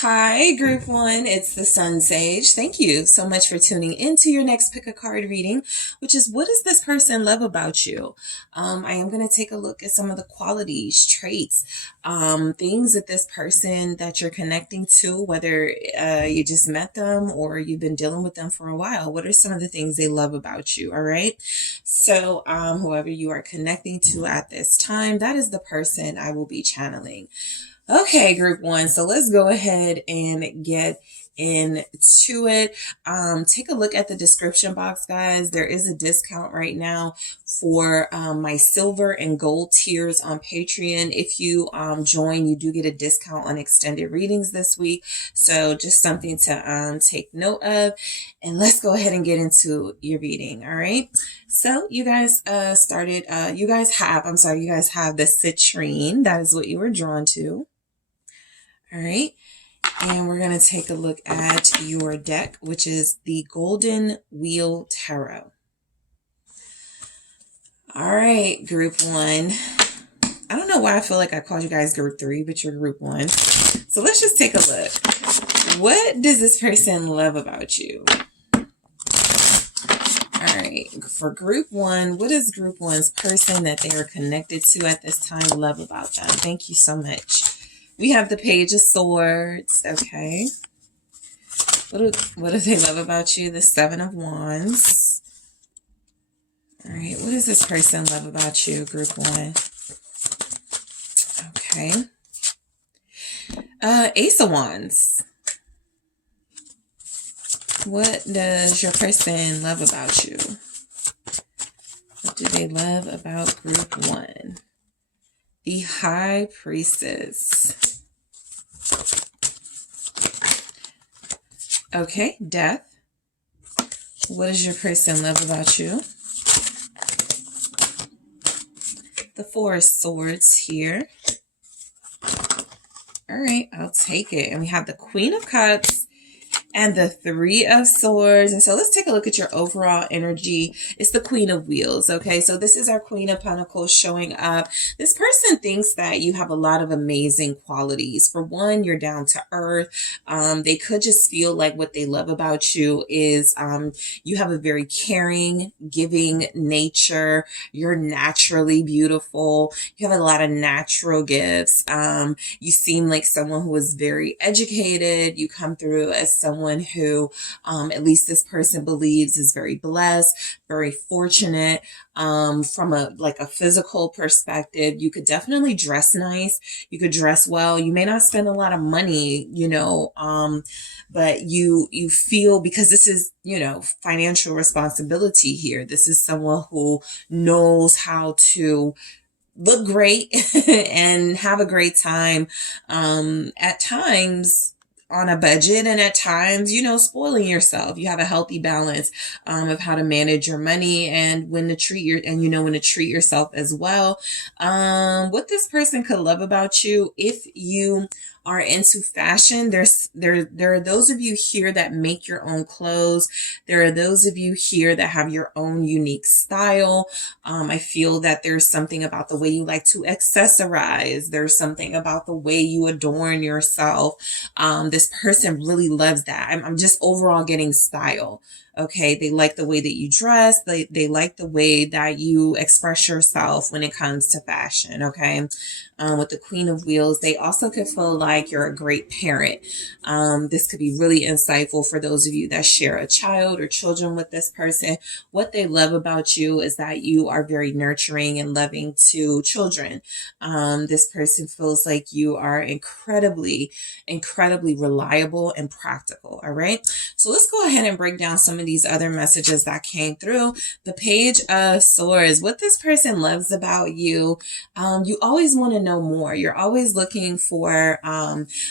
Hi, Group 1. It's the SunSage. Thank you so much for tuning into your next pick a card reading, which is what does this person love about you? I am going to take a look at some of the qualities, traits, things that this person that you're connecting to, whether you just met them or you've been dealing with them for a while. What are some of the things they love about you? All right. So, whoever you are connecting to at this time, that is the person I will be channeling. Okay, Group 1. So let's go ahead and get into it. Take a look at the description box, guys. There is a discount right now for my silver and gold tiers on Patreon. If you join, you do get a discount on extended readings this week. So just something to take note of. And let's go ahead and get into your reading. All right. So you guys you guys have the citrine. That is what you were drawn to. All right. And we're going to take a look at your deck, which is the Golden Wheel Tarot. All right, Group 1. I don't know why I feel like I called you guys Group 3, but you're Group 1. So let's just take a look. What does this person love about you? All right, for Group 1, what does Group 1's person that they are connected to at this time love about them? Thank you so much. We have the Page of Swords. Okay. What do they love about you? The Seven of Wands. All right. What does this person love about you, Group 1? Okay. Ace of Wands. What does your person love about you? What do they love about Group 1? The High Priestess. Okay, Death. What does your person love about you? The Four of Swords here. All right, I'll take it. And we have the Queen of Cups and the Three of Swords. And so let's take a look at your overall energy. It's the Queen of Wheels, okay? So this is our Queen of Pentacles showing up. This person thinks that you have a lot of amazing qualities. For one, you're down to earth. They could just feel like what they love about you is you have a very caring, giving nature. You're naturally beautiful. You have a lot of natural gifts. You seem like someone who is very educated. You come through as someone who, at least this person believes, is very blessed, very fortunate. From a physical perspective, you could definitely dress nice. You could dress well. You may not spend a lot of money, but you feel, because this is, financial responsibility here. This is someone who knows how to look great and have a great time. At times, on a budget, and at times, spoiling yourself. You have a healthy balance of how to manage your money and when to treat when to treat yourself as well. What this person could love about you, if you are into fashion, there are those of you here that make your own clothes. There are those of you here that have your own unique style. I feel that there's something about the way you like to accessorize. There's something about the way you adorn yourself. This person really loves that. I'm just overall getting style. Okay. They like the way that you dress. They like the way that you express yourself when it comes to fashion. Okay. With the Queen of Wheels, they also could feel like you're a great parent. This could be really insightful for those of you that share a child or children with this person. What they love about you is that you are very nurturing and loving to children. This person feels like you are incredibly, incredibly reliable and practical. All right. So let's go ahead and break down some of these other messages that came through. The Page of Swords. What this person loves about you. You always want to know more. You're always looking for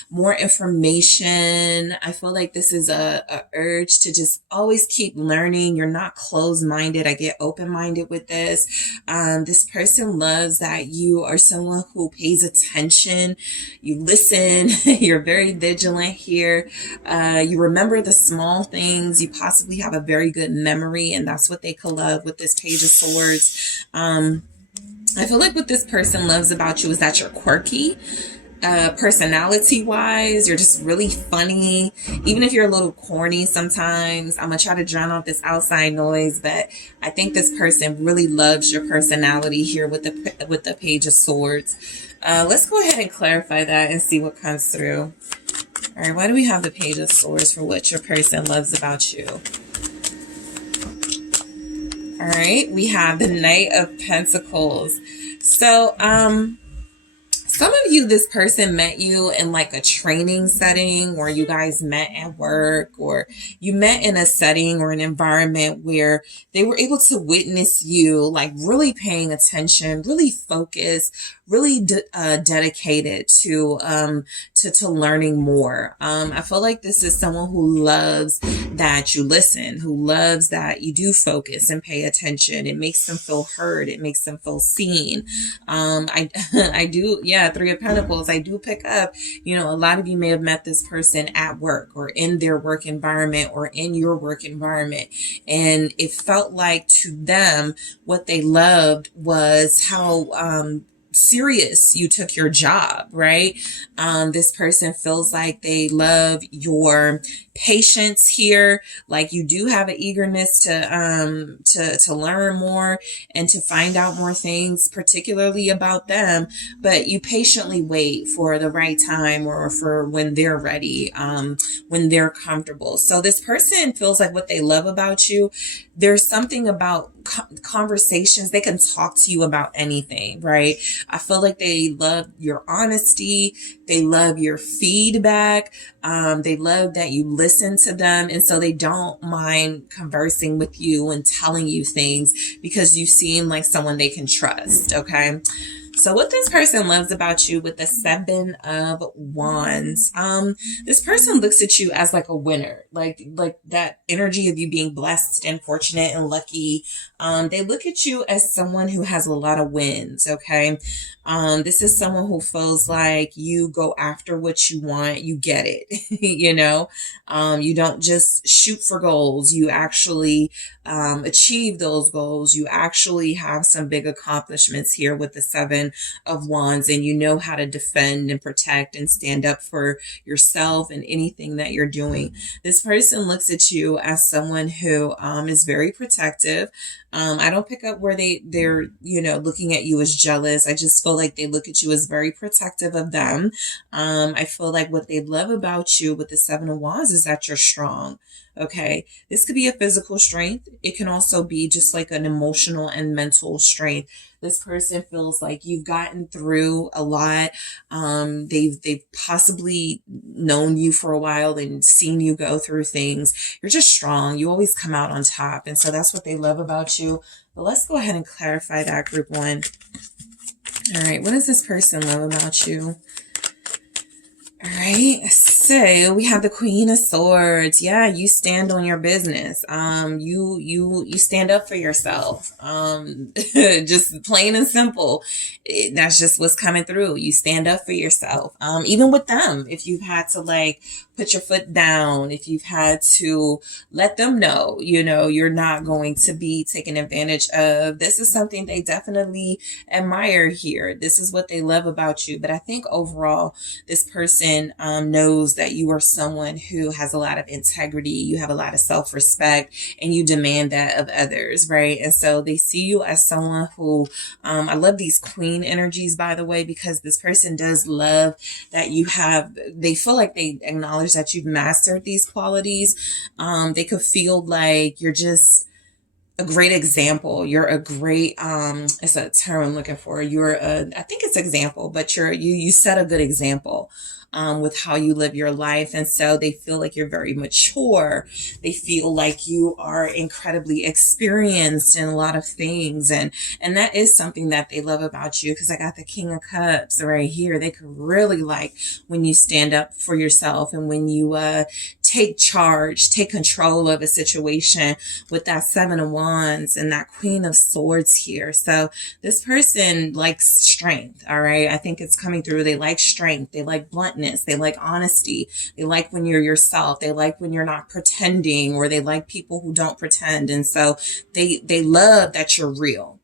more information. I feel like this is a urge to just always keep learning. You're not closed-minded. I get open-minded with this. This person loves that you are someone who pays attention. You listen. You're very vigilant here. You remember the small things. You possibly have a very good memory, and that's what they could love with this Page of Swords. I feel like what this person loves about you is that you're quirky. Personality wise, you're just really funny. Even if you're a little corny sometimes, I'm gonna try to drown out this outside noise, but I think this person really loves your personality here with the Page of Swords. Let's go ahead and clarify that and see what comes through. All right, why do we have the Page of Swords for what your person loves about you? All right, we have the Knight of Pentacles. So, some of you, this person met you in like a training setting, or you guys met at work, or you met in a setting or an environment where they were able to witness you like really paying attention, really focused, really dedicated to learning more. I feel like this is someone who loves that you listen, who loves that you do focus and pay attention. It makes them feel heard. It makes them feel seen. I do, yeah, Three of Pentacles. I do pick up, a lot of you may have met this person at work or in their work environment or in your work environment. And it felt like to them, what they loved was how, serious you took your job, right? This person feels like they love your patience here. Like you do have an eagerness to learn more and to find out more things, particularly about them, but you patiently wait for the right time or for when they're ready, when they're comfortable. So this person feels like what they love about you, there's something about conversations. They can talk to you about anything, right? I feel like they love your honesty. They love your feedback. They love that you listen to them. And so they don't mind conversing with you and telling you things because you seem like someone they can trust. Okay. So what this person loves about you with the Seven of Wands, this person looks at you as like a winner, like that energy of you being blessed and fortunate and lucky. They look at you as someone who has a lot of wins. Okay. This is someone who feels like you go after what you want, you get it, you don't just shoot for goals. You actually achieve those goals. You actually have some big accomplishments here with the Seven of Wands, and you know how to defend and protect and stand up for yourself and anything that you're doing. This person looks at you as someone who is very protective. I don't pick up where they're looking at you as jealous. I just feel like they look at you as very protective of them. I feel like what they love about you with the Seven of Wands is that you're strong. Okay. This could be a physical strength. It can also be just like an emotional and mental strength. This person feels like you've gotten through a lot. They've possibly known you for a while and seen you go through things. You're just strong. You always come out on top. And so that's what they love about you. But let's go ahead and clarify that, group one. All right. What does this person love about you? All right, so we have the Queen of Swords. Yeah, you stand on your business. You stand up for yourself. Just plain and simple. That's just what's coming through. You stand up for yourself. Even with them, if you've had to like put your foot down, if you've had to let them know, you're not going to be taken advantage of. This is something they definitely admire here. This is what they love about you. But I think overall, this person knows that you are someone who has a lot of integrity. You have a lot of self-respect and you demand that of others, right? And so they see you as someone who, I love these queen energies, by the way, because this person does love that they feel like they acknowledge that you've mastered these qualities. They could feel like you're just a great example. You're a great, it's a term I'm looking for. I think it's example, but you set a good example. With how you live your life. And so they feel like you're very mature. They feel like you are incredibly experienced in a lot of things. And that is something that they love about you, because I got the King of Cups right here. They could really like when you stand up for yourself and when you take charge, take control of a situation with that Seven of Wands and that Queen of Swords here. So this person likes strength. All right. I think it's coming through. They like strength. They like bluntness. They like honesty. They like when you're yourself. They like when you're not pretending, or they like people who don't pretend. And so they love that you're real.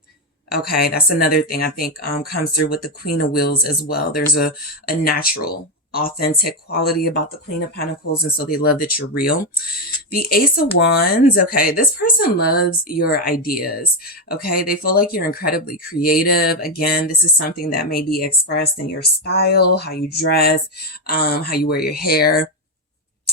Okay, that's another thing I think comes through with the Queen of Wheels as well. There's a natural, authentic quality about the Queen of Pentacles, and so they love that you're real. The Ace of Wands, okay, this person loves your ideas, okay? They feel like you're incredibly creative. Again, this is something that may be expressed in your style, how you dress, how you wear your hair,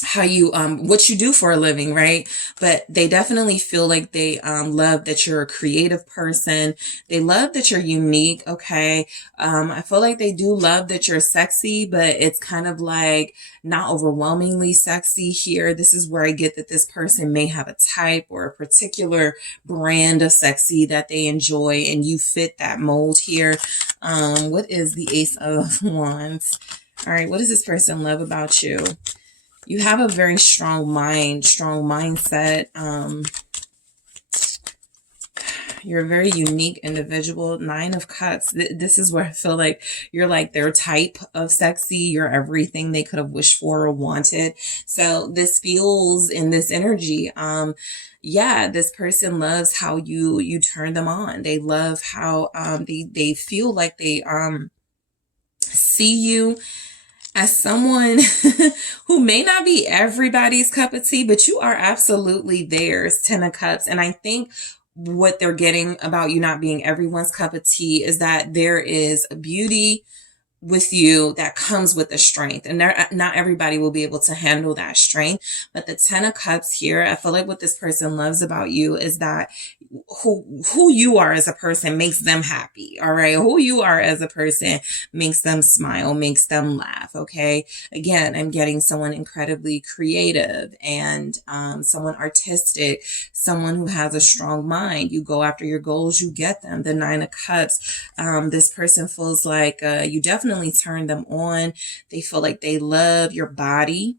how you what you do for a living, right? But they definitely feel like they love that you're a creative person. They love that you're unique. Okay, I feel like they do love that you're sexy, but it's kind of like not overwhelmingly sexy here. This is where I get that this person may have a type or a particular brand of sexy that they enjoy, and you fit that mold here. What is the Ace of Wands? All right, what does this person love about you? You have a very strong mind, strong mindset. You're a very unique individual. 9 of Cups. This is where I feel like you're like their type of sexy. You're everything they could have wished for or wanted. So this feels in this energy. Yeah, this person loves how you turn them on. They love how they feel like they see you as someone who may not be everybody's cup of tea, but you are absolutely theirs. 10 of Cups. And I think what they're getting about you not being everyone's cup of tea is that there is a beauty with you that comes with the strength, and not everybody will be able to handle that strength. But the 10 of Cups here, I feel like what this person loves about you is that who you are as a person makes them happy. All right, who you are as a person makes them smile, makes them laugh. Okay, again, I'm getting someone incredibly creative and someone artistic, someone who has a strong mind. You go after your goals, you get them. The 9 of Cups, this person feels like you definitely turn them on. They feel like they love your body.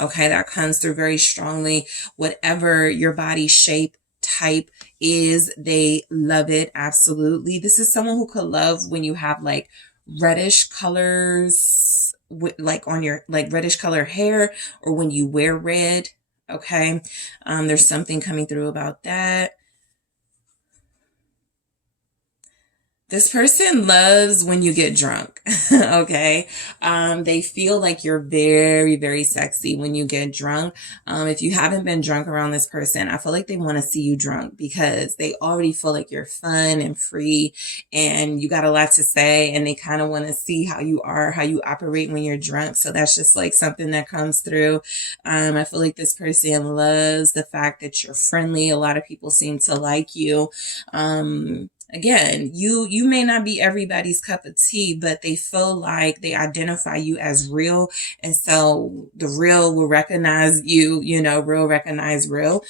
Okay, that comes through very strongly. Whatever your body shape, type is, they love it. Absolutely. This is someone who could love when you have like reddish colors, like on your like reddish color hair, or when you wear red. Okay, there's something coming through about that. This person loves when you get drunk. Okay. They feel like you're very, very sexy when you get drunk. If you haven't been drunk around this person, I feel like they want to see you drunk because they already feel like you're fun and free and you got a lot to say, and they kind of want to see how you are, how you operate when you're drunk. So that's just like something that comes through. I feel like this person loves the fact that you're friendly. A lot of people seem to like you. Again, you may not be everybody's cup of tea, but they feel like they identify you as real. And so the real will recognize you, real recognize real.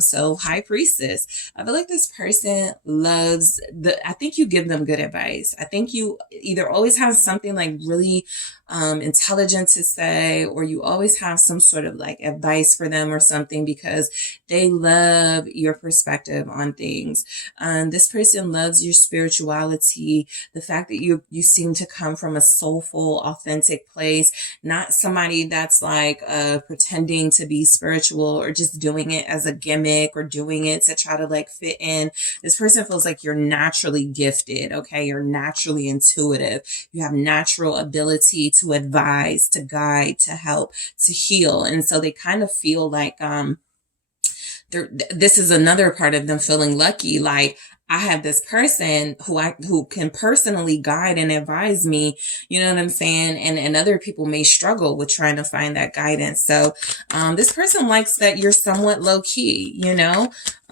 So High Priestess, I feel like this person loves I think you give them good advice. I think you either always have something like really intelligent to say, or you always have some sort of like advice for them or something, because they love your perspective on things. This person loves your spirituality, the fact that you seem to come from a soulful, authentic place, not somebody that's like pretending to be spiritual or just doing it as a gimmick or doing it to try to like fit in. This person feels like you're naturally gifted. Okay, you're naturally intuitive. You have natural ability to advise, to guide, to help, to heal. And so they kind of feel like this is another part of them feeling lucky. Like, I have this person who can personally guide and advise me, you know what I'm saying? And other people may struggle with trying to find that guidance. So this person likes that you're somewhat low key,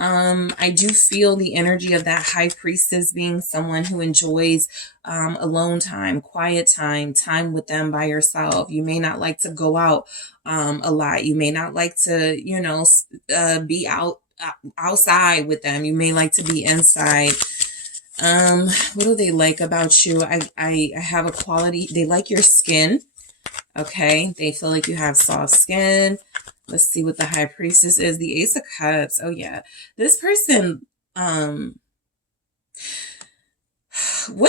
I do feel the energy of that High Priestess being someone who enjoys alone time, quiet time with them by yourself. You may not like to go out a lot. You may not like to, be outside with them. You may like to be inside. What do they like about you? I have a quality. They like your skin. Okay. They feel like you have soft skin. Let's see what the High Priestess is. The Ace of Cups. Oh yeah. This person, what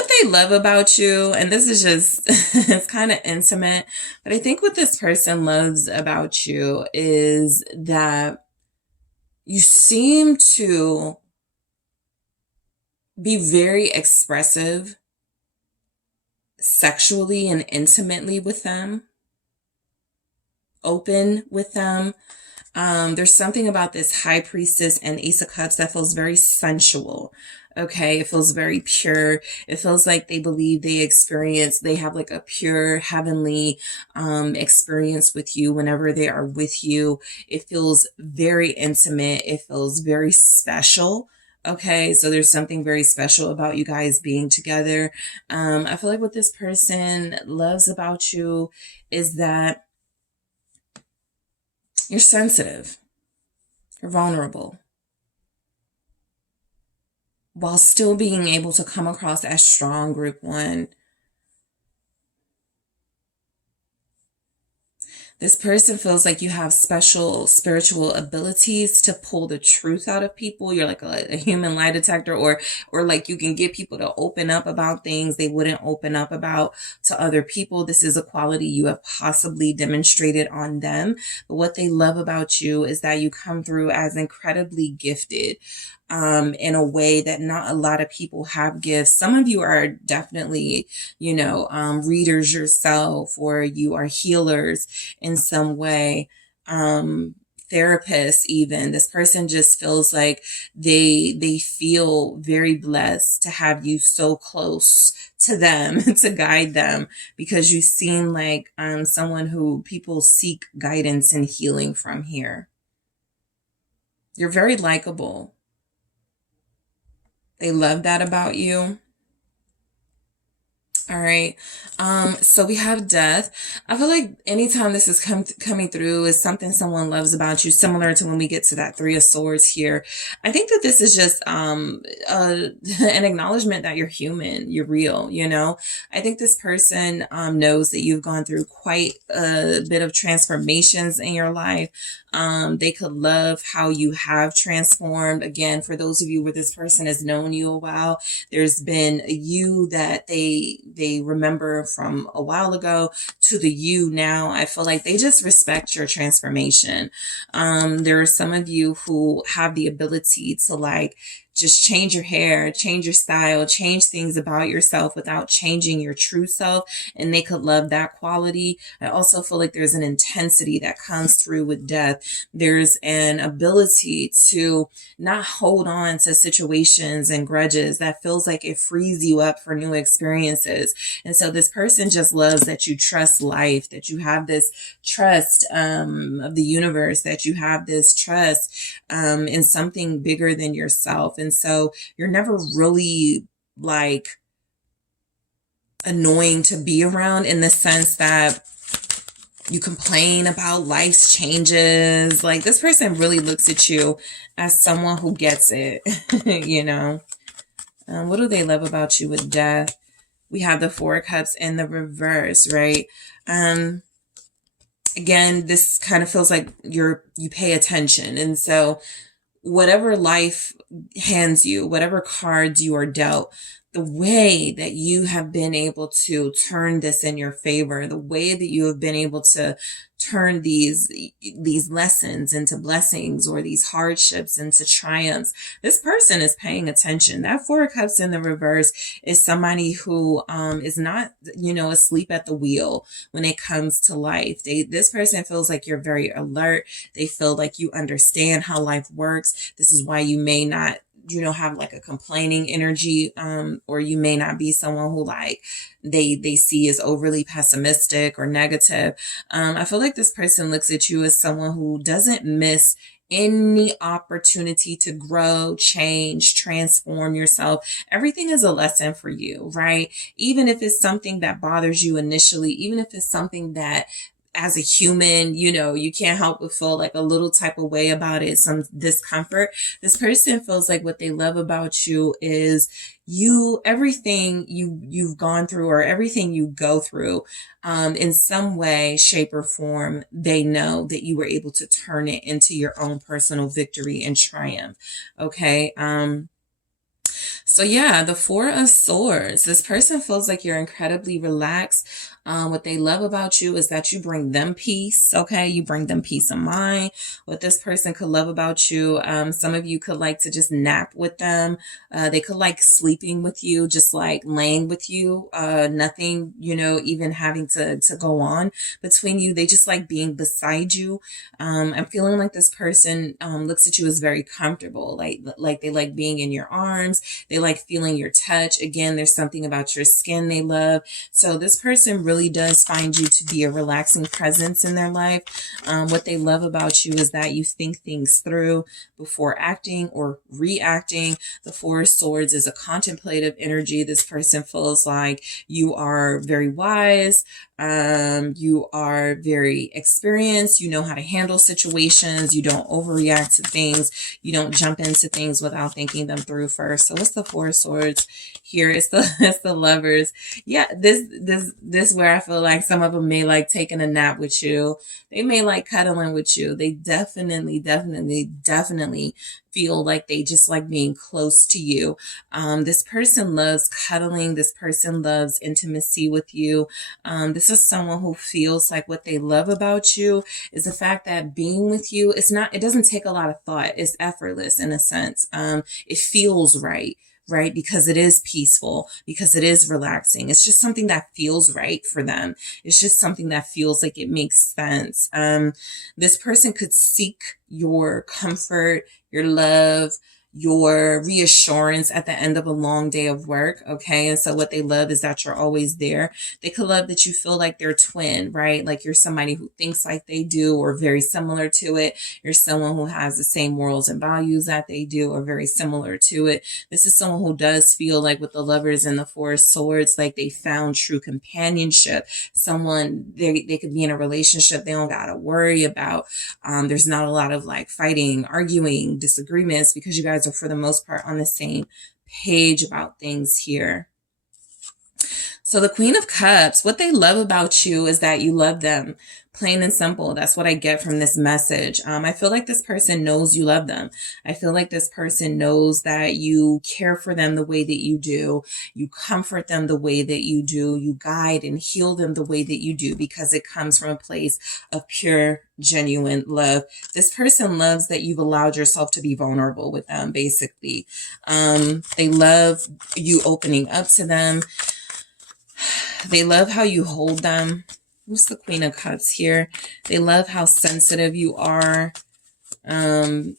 they love about you, and this is just, it's kind of intimate, but I think what this person loves about you is that you seem to be very expressive sexually and intimately with them, open with them. There's something about this High Priestess and Ace of Cups that feels very sensual. Okay, it feels very pure. It feels like they believe they have like a pure heavenly experience with you whenever they are with you. It feels very intimate. It feels very special. Okay, so there's something very special about you guys being together. I feel like what this person loves about you is that you're sensitive, you're vulnerable, while still being able to come across as strong, group one. This person feels like you have special spiritual abilities to pull the truth out of people. You're like a human lie detector, or like you can get people to open up about things they wouldn't open up about to other people. This is a quality you have possibly demonstrated on them. But what they love about you is that you come through as incredibly gifted. In a way that not a lot of people have gifts. Some of you are definitely, readers yourself, or you are healers in some way. Therapists even. This person just feels like they feel very blessed to have you so close to them to guide them, because you seem like someone who people seek guidance and healing from here. You're very likable. They love that about you. All right. So we have death. I feel like anytime this is coming through is something someone loves about you, similar to when we get to that Three of Swords here. I think that this is just an acknowledgement that you're human, you're real, I think this person knows that you've gone through quite a bit of transformations in your life. They could love how you have transformed. Again, for those of you where this person has known you a while, there's been a you that they remember from a while ago to the you now. I feel like they just respect your transformation. There are some of you who have the ability to like just change your hair, change your style, change things about yourself without changing your true self. And they could love that quality. I also feel like there's an intensity that comes through with death. There's an ability to not hold on to situations and grudges that feels like it frees you up for new experiences. And so this person just loves that you trust life, that you have this trust of the universe, that you have this trust in something bigger than yourself. And so you're never really like annoying to be around, in the sense that you complain about life's changes. Like, this person really looks at you as someone who gets it, what do they love about you with death? We have the Four of Cups in the reverse, right? Again, this kind of feels like you pay attention. And so whatever life hands you, whatever cards you are dealt, the way that you have been able to turn this in your favor, the way that you have been able to turn these lessons into blessings, or these hardships into triumphs, this person is paying attention. That Four of Cups in the reverse is somebody who is not, asleep at the wheel when it comes to life. This person feels like you're very alert. They feel like you understand how life works. This is why you may not have like a complaining energy, or you may not be someone who like they see as overly pessimistic or negative. I feel like this person looks at you as someone who doesn't miss any opportunity to grow, change, transform yourself. Everything is a lesson for you, right? Even if it's something that bothers you initially, even if it's something that as a human, you can't help but feel like a little type of way about it, some discomfort. This person feels like what they love about you is everything you've gone through, or everything you go through, in some way, shape, or form, they know that you were able to turn it into your own personal victory and triumph. Okay. So yeah, the Four of Swords. This person feels like you're incredibly relaxed. What they love about you is that you bring them peace. Okay. You bring them peace of mind. What this person could love about you, some of you could like to just nap with them. They could like sleeping with you, just like laying with you. Nothing, even having to go on between you. They just like being beside you. I'm feeling like this person looks at you as very comfortable. Like they like being in your arms. They like feeling your touch. Again, there's something about your skin they love. So this person really does find you to be a relaxing presence in their life. What they love about you is that you think things through before acting or reacting. The Four of Swords is a contemplative energy. This person feels like you are very wise. You are very experienced. You know how to handle situations. You don't overreact to things. You don't jump into things without thinking them through first. So what's the Four of Swords here? It's the Lovers. Yeah, this where I feel like some of them may like taking a nap with you. They may like cuddling with you. They definitely feel like they just like being close to you. This person loves cuddling. This person loves intimacy with you. This is someone who feels like what they love about you is the fact that being with you, it doesn't take a lot of thought. It's effortless in a sense. It feels right. Right? Because it is peaceful, because it is relaxing. It's just something that feels right for them. It's just something that feels like it makes sense. This person could seek your comfort, your love, your reassurance at the end of a long day of work. Okay. And so what they love is that you're always there. They could love that you feel like they're twin, right? Like you're somebody who thinks like they do or very similar to it. You're someone who has the same morals and values that they do or very similar to it. This is someone who does feel like with the Lovers and the Four of Swords, like they found true companionship. Someone they could be in a relationship they don't gotta worry about. There's not a lot of like fighting, arguing, disagreements because you guys are for the most part on the same page about things here. So the Queen of Cups, what they love about you is that you love them. Plain and simple. That's what I get from this message. I feel like this person knows you love them. I feel like this person knows that you care for them the way that you do. You comfort them the way that you do. You guide and heal them the way that you do because it comes from a place of pure, genuine love. This person loves that you've allowed yourself to be vulnerable with them, basically. They love you opening up to them. They love how you hold them. What's the Queen of Cups here? They love how sensitive you are. In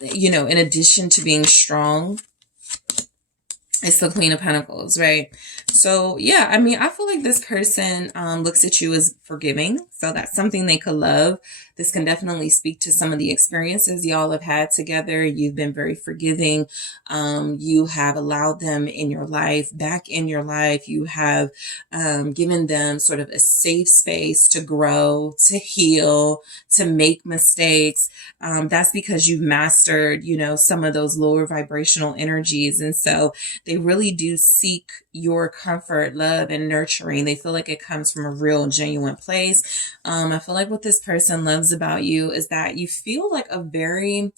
addition to being strong, it's the Queen of Pentacles, right? So, yeah, I mean, I feel like this person looks at you as forgiving. So that's something they could love. This can definitely speak to some of the experiences y'all have had together. You've been very forgiving. You have allowed them in your life, back in your life. You have given them sort of a safe space to grow, to heal, to make mistakes. That's because you've mastered, some of those lower vibrational energies. And so they really do seek your comfort, love, and nurturing. They feel like it comes from a real, genuine place. I feel like what this person loves about you is that you feel like a very,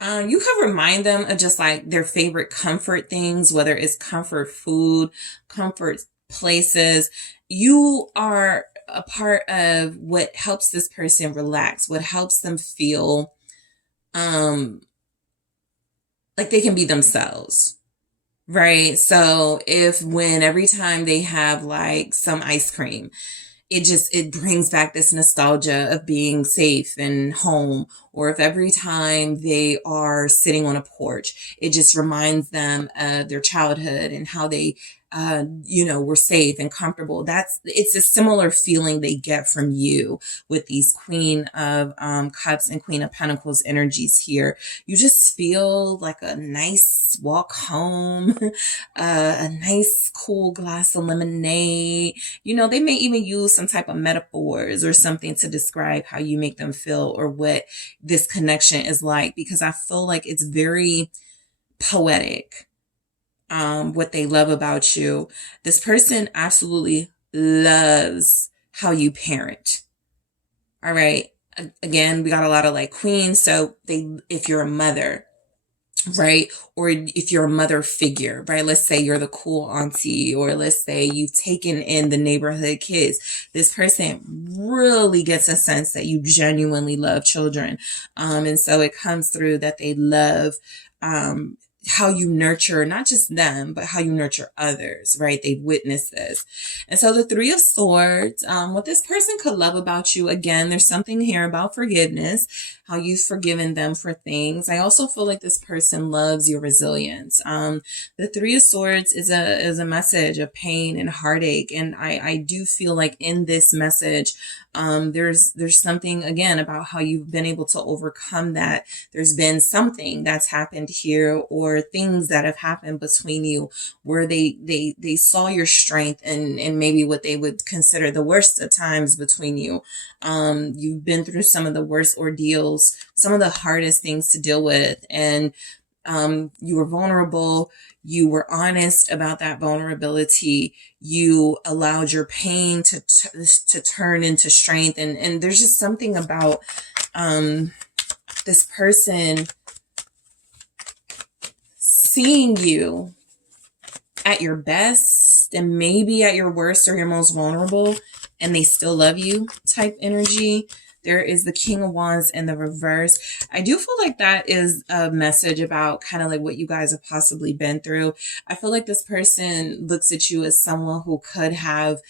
you can remind them of just like their favorite comfort things, whether it's comfort food, comfort places. You are a part of what helps this person relax, what helps them feel like they can be themselves. Right. So every time they have like some ice cream, it brings back this nostalgia of being safe and home. Or if every time they are sitting on a porch, it just reminds them of their childhood and how they, were safe and comfortable. It's a similar feeling they get from you with these Queen of Cups and Queen of Pentacles energies here. You just feel like a nice walk home, a nice cool glass of lemonade. They may even use some type of metaphors or something to describe how you make them feel or what this connection is like, because I feel like it's very poetic. What they love about you. This person absolutely loves how you parent. All right. Again, we got a lot of like queens. So if you're a mother, right? Or if you're a mother figure, right? Let's say you're the cool auntie, or let's say you've taken in the neighborhood kids. This person really gets a sense that you genuinely love children. And so it comes through that they love, how you nurture not just them, but how you nurture others, right? They've witnessed this. And so the Three of Swords, what this person could love about you, again, there's something here about forgiveness, how you've forgiven them for things. I also feel like this person loves your resilience. The Three of Swords is a message of pain and heartache. And I do feel like in this message, there's something again about how you've been able to overcome that. There's been something that's happened here, or things that have happened between you where they saw your strength and maybe what they would consider the worst of times between you. You've been through some of the worst ordeals, some of the hardest things to deal with, and you were vulnerable. You were honest about that vulnerability. You allowed your pain to turn into strength. And there's just something about this person seeing you at your best and maybe at your worst or your most vulnerable, and they still love you type energy. There is the King of Wands in the reverse. I do feel like that is a message about kind of like what you guys have possibly been through. I feel like this person looks at you as someone who could have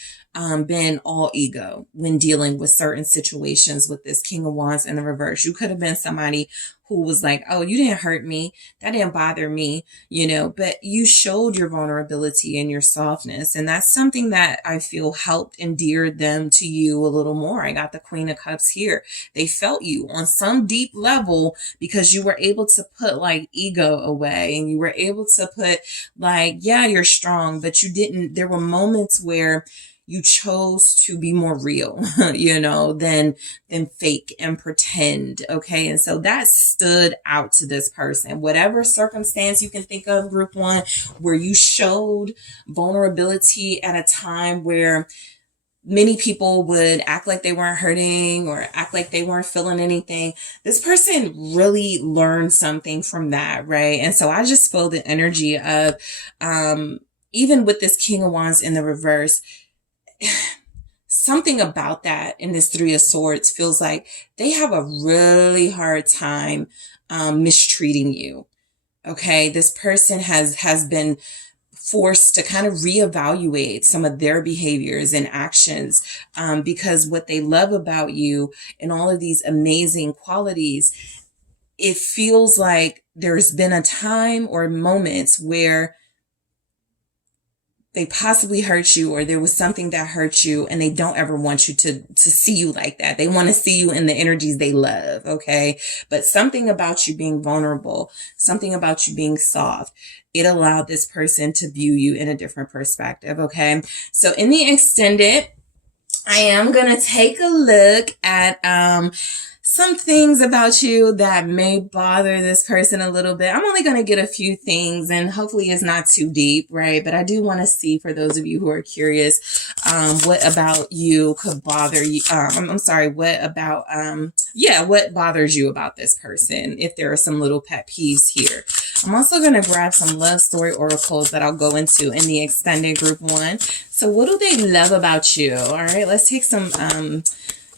been all ego when dealing with certain situations with this King of Wands in the reverse. You could have been somebody who was like, oh, you didn't hurt me. That didn't bother me, but you showed your vulnerability and your softness. And that's something that I feel helped endear them to you a little more. I got the Queen of Cups here. They felt you on some deep level because you were able to put like ego away, and you were able to put like, yeah, you're strong, but you didn't. There were moments where you chose to be more real, than fake and pretend. Okay. And so that stood out to this person. Whatever circumstance you can think of, group one, where you showed vulnerability at a time where many people would act like they weren't hurting or act like they weren't feeling anything. This person really learned something from that. Right. And so I just feel the energy of, even with this King of Wands in the reverse, something about that in this Three of Swords feels like they have a really hard time mistreating you. Okay. This person has been forced to kind of reevaluate some of their behaviors and actions, because what they love about you and all of these amazing qualities, it feels like there's been a time or moments where they possibly hurt you, or there was something that hurt you, and they don't ever want you to see you like that. They want to see you in the energies they love. Okay. But something about you being vulnerable, something about you being soft, it allowed this person to view you in a different perspective. Okay. So in the extended, I am going to take a look at, some things about you that may bother this person a little bit. I'm only going to get a few things, and hopefully it's not too deep, right? But I do want to see, for those of you who are curious, what about you could bother you? I'm sorry, what about, what bothers you about this person? If there are some little pet peeves here. I'm also going to grab some love story oracles that I'll go into in the extended group one. So what do they love about you? All right, let's take some,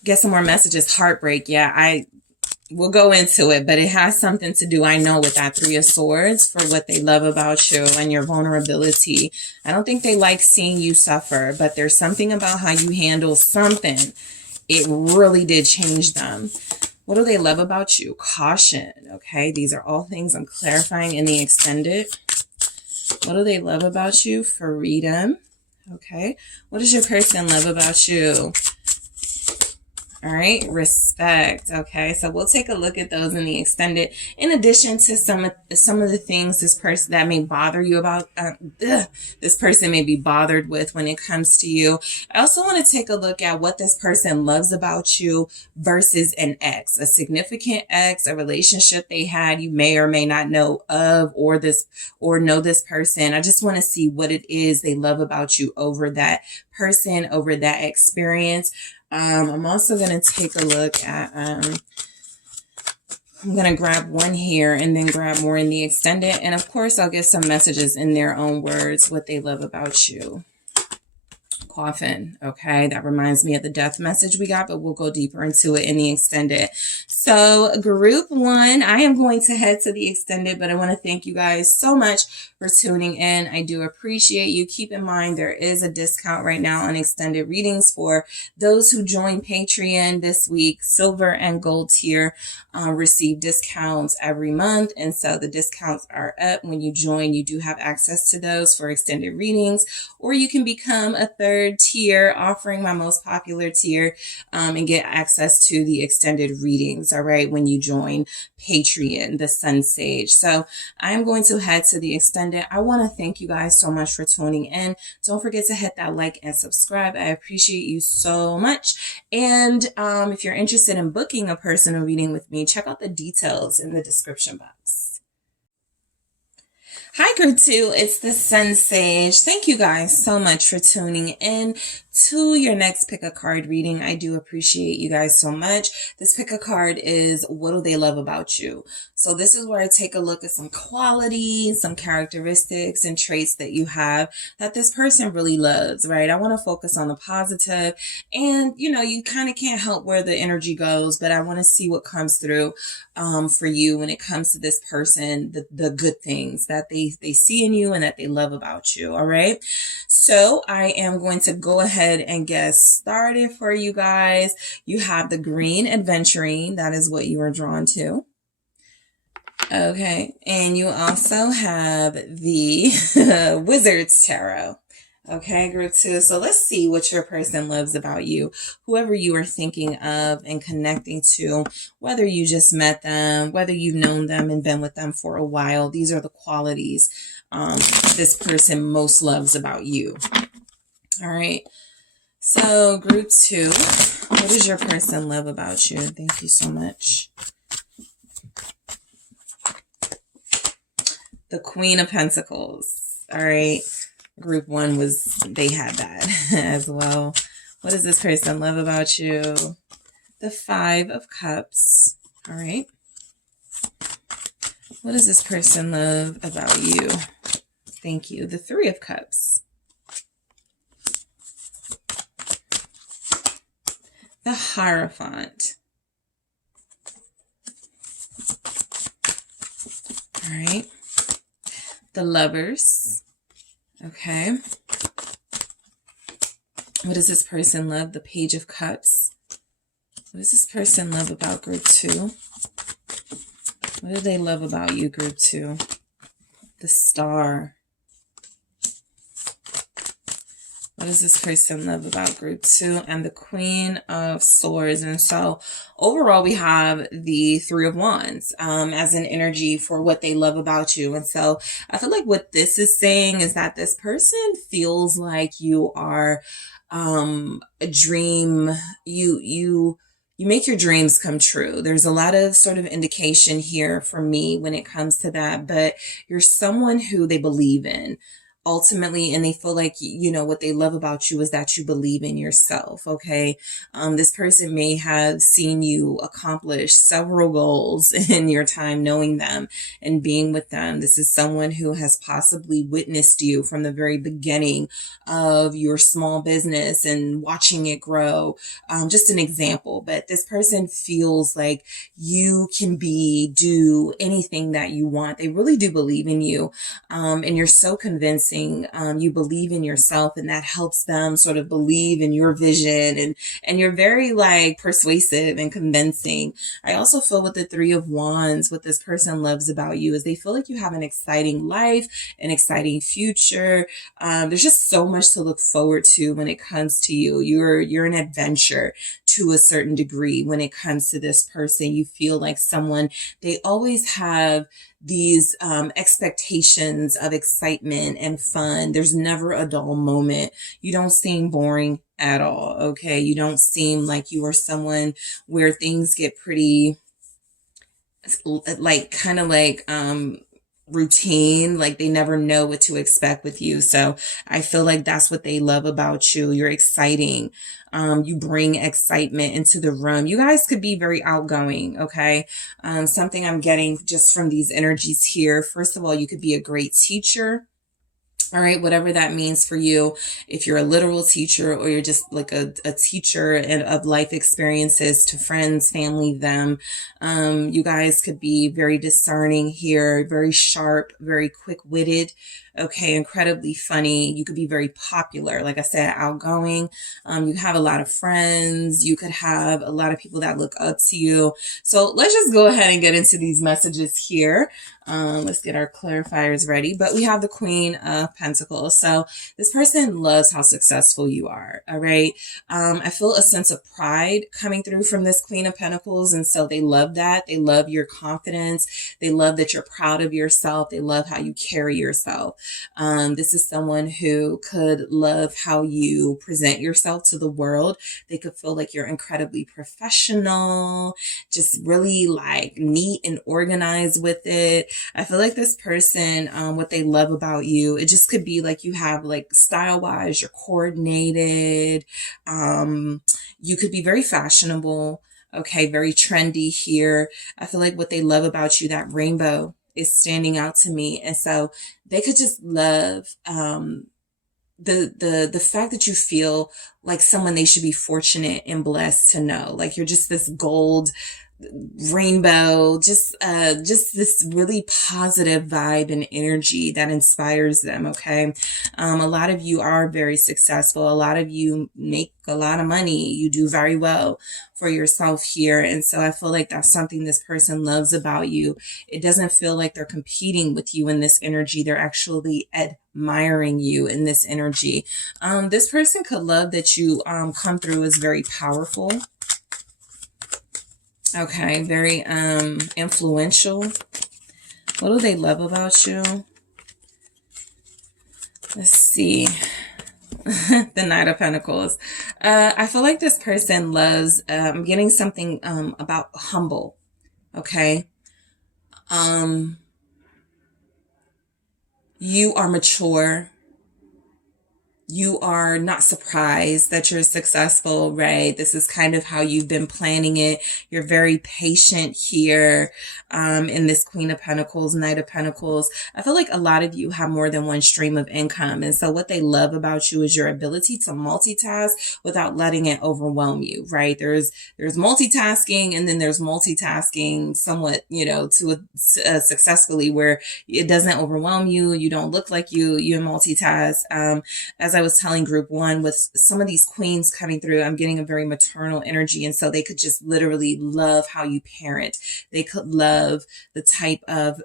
get some more messages. Heartbreak. Yeah, we'll go into it, but it has something to do, I know, with that Three of Swords, for what they love about you and your vulnerability. I don't think they like seeing you suffer, but there's something about how you handle something. It really did change them. What do they love about you? Caution. Okay. These are all things I'm clarifying in the extended. What do they love about you? Freedom. Okay. What does your person love about you? All right, respect. Okay, so we'll take a look at those in the extended. In addition to some of the things this person that may bother you about, this person may be bothered with when it comes to you. I also want to take a look at what this person loves about you versus an ex, a significant ex, a relationship they had you may or may not know of, or know this person. I just want to see what it is they love about you over that person, over that experience. I'm also going to take a look at I'm going to grab one here and then grab more in the extended. And of course, I'll get some messages in their own words, what they love about you. Coffin. Okay, that reminds me of the death message we got, but we'll go deeper into it in the extended. So group one, I am going to head to the extended, but I want to thank you guys so much for tuning in. I do appreciate you. Keep in mind there is a discount right now on extended readings for those who join Patreon this week. Silver and gold tier receive discounts every month, and so the discounts are up. When you join, you do have access to those for extended readings, or you can become a third tier, offering my most popular tier, and get access to the extended readings, all right, when you join Patreon, the SunSage. So I'm going to head to the extended. I want to thank you guys so much for tuning in. Don't forget to hit that like and subscribe. I appreciate you so much. And if you're interested in booking a personal reading with me, check out the details in the description box. Hi, group two. It's the SunSage. Thank you guys so much for tuning in to your next pick a card reading. I do appreciate you guys so much. This pick a card is what do they love about you? So this is where I take a look at some qualities, some characteristics and traits that you have that this person really loves, right? I want to focus on the positive, and you kind of can't help where the energy goes, but I want to see what comes through for you when it comes to this person, the good things that they see in you and that they love about you. All right. So I am going to go ahead and get started for you guys. You have the green adventuring. That is what you are drawn to. Okay. And you also have the Wizard's Tarot. Okay, group two. So let's see what your person loves about you. Whoever you are thinking of and connecting to, whether you just met them, whether you've known them and been with them for a while, these are the qualities this person most loves about you. All right. So group two, what does your person love about you? Thank you so much. The Queen of Pentacles. All right. Group one they had that as well. What does this person love about you? The Five of Cups. All right. What does this person love about you? Thank you. The Three of Cups. The Hierophant. All right. The Lovers. Okay. What does this person love? The Page of Cups. What does this person love about group two? What do they love about you, group two? The Star. What does this person love about group two? And the Queen of Swords. And so overall, we have the Three of Wands as an energy for what they love about you. And so I feel like what this is saying is that this person feels like you are a dream. You make your dreams come true. There's a lot of sort of indication here for me when it comes to that, but you're someone who they believe in. Ultimately, and they feel like, what they love about you is that you believe in yourself, okay? This person may have seen you accomplish several goals in your time knowing them and being with them. This is someone who has possibly witnessed you from the very beginning of your small business and watching it grow. Just an example, but this person feels like you can do anything that you want. They really do believe in you, and you're so convincing. You believe in yourself, and that helps them sort of believe in your vision, and you're very persuasive and convincing. I also feel with the Three of Wands, what this person loves about you is they feel like you have an exciting life, an exciting future. There's just so much to look forward to when it comes to you. You're an adventure to a certain degree when it comes to this person. You feel like someone, they always have these expectations of excitement and fun. There's never a dull moment. You don't seem boring at all, okay? You don't seem like you are someone where things get pretty routine. Like they never know what to expect with you. So I feel like that's what they love about you. You're exciting. You bring excitement into the room. You guys could be very outgoing. Okay. Something I'm getting just from these energies here. First of all, you could be a great teacher. All right, whatever that means for you. If you're a literal teacher or you're just like a teacher and of life experiences to friends, family, them, you guys could be very discerning here, very sharp, very quick-witted. Okay, incredibly funny. You could be very popular. Like I said, outgoing. You have a lot of friends. You could have a lot of people that look up to you. So let's just go ahead and get into these messages here. Let's get our clarifiers ready. But we have the Queen of Pentacles. So this person loves how successful you are. All right. I feel a sense of pride coming through from this Queen of Pentacles. And so they love that. They love your confidence. They love that you're proud of yourself. They love how you carry yourself. This is someone who could love how you present yourself to the world. They could feel like you're incredibly professional, just really like neat and organized with it. I feel like this person, what they love about you, it just could be like you have like style wise, you're coordinated. You could be very fashionable. Okay. Very trendy here. I feel like what they love about you, that rainbow is standing out to me. And so they could just love, the fact that you feel like someone they should be fortunate and blessed to know. Like you're just this gold rainbow, just this really positive vibe and energy that inspires them. Okay. A lot of you are very successful. A lot of you make a lot of money. You do very well for yourself here. And so I feel like that's something this person loves about you. It doesn't feel like they're competing with you in this energy. They're actually admiring you in this energy. This person could love that you come through as very powerful. Okay, very influential. What do they love about you? Let's see. The Knight of Pentacles. I feel like this person loves, I'm getting something about humble. Okay. You are mature. You are not surprised that you're successful, right? This is kind of how you've been planning it. You're very patient here in this Queen of Pentacles, Knight of Pentacles. I feel like a lot of you have more than one stream of income. And so what they love about you is your ability to multitask without letting it overwhelm you, right? There's multitasking, and then there's multitasking somewhat, to successfully where it doesn't overwhelm you. You don't look like you multitask. As I was telling group one, with some of these queens coming through, I'm getting a very maternal energy. And so they could just literally love how you parent. They could love the type of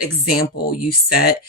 example you set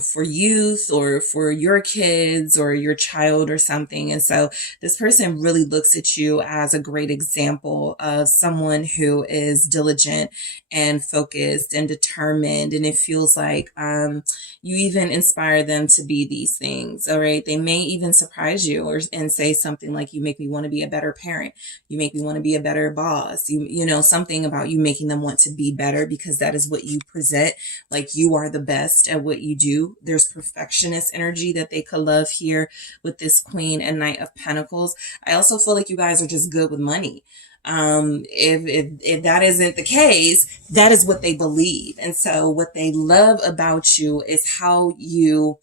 for youth or for your kids or your child or something. And so this person really looks at you as a great example of someone who is diligent and focused and determined. And it feels like you even inspire them to be these things. All right. They may even surprise you and say something like, you make me want to be a better parent. You make me want to be a better boss. You know, something about you making them want to be better because that is what you present. Like you are the best at what you do. There's perfectionist energy that they could love here with this Queen and Knight of Pentacles. I also feel like you guys are just good with money. If that isn't the case, that is what they believe. And so what they love about you is how you,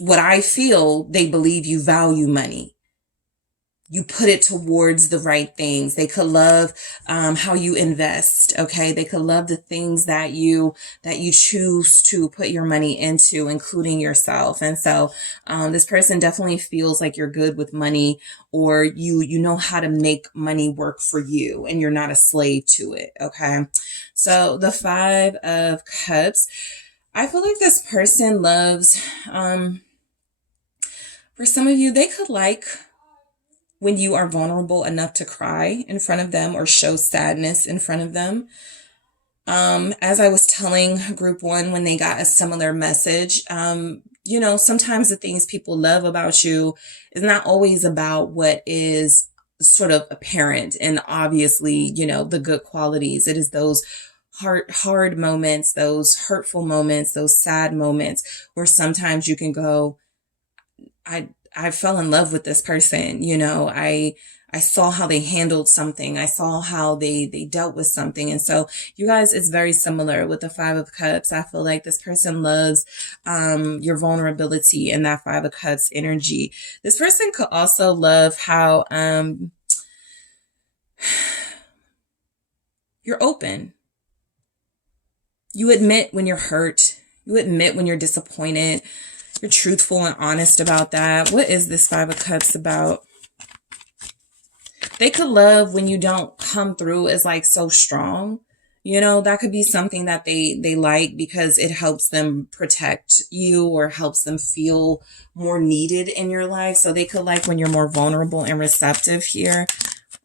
what I feel, they believe you value money. You put it towards the right things. They could love how you invest. Okay. They could love the things that you choose to put your money into, including yourself. And so this person definitely feels like you're good with money, or you know how to make money work for you and you're not a slave to it. Okay. So the Five of Cups, I feel like this person loves, for some of you, they could like when you are vulnerable enough to cry in front of them or show sadness in front of them. As I was telling group one when they got a similar message, sometimes the things people love about you is not always about what is sort of apparent and obviously, the good qualities. It is those hard moments, those hurtful moments, those sad moments where sometimes you can go, I fell in love with this person. I saw how they handled something. I saw how they dealt with something. And so you guys, it's very similar with the Five of Cups. I feel like this person loves your vulnerability and that Five of Cups energy. This person could also love how you're open. You admit when you're hurt. You admit when you're disappointed. You're truthful and honest about that. What is this Five of Cups about? They could love when you don't come through as like so strong. That could be something that they like because it helps them protect you or helps them feel more needed in your life. So they could like when you're more vulnerable and receptive here.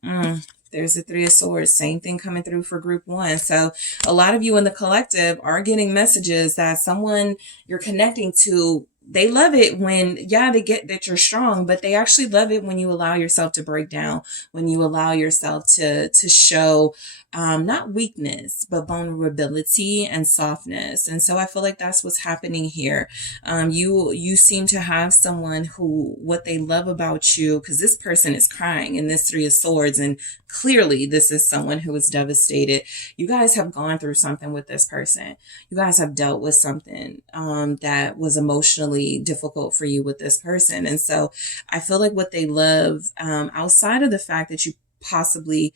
There's the Three of Swords. Same thing coming through for group one. So a lot of you in the collective are getting messages that someone you're connecting to, they love it when, they get that you're strong, but they actually love it when you allow yourself to break down, when you allow yourself to show not weakness, but vulnerability and softness. And so I feel like that's what's happening here. You seem to have someone who, what they love about you, because this person is crying in this Three of Swords, and clearly this is someone who is devastated. You guys have gone through something with this person. You guys have dealt with something that was emotionally difficult for you with this person. And so I feel like what they love, outside of the fact that you possibly,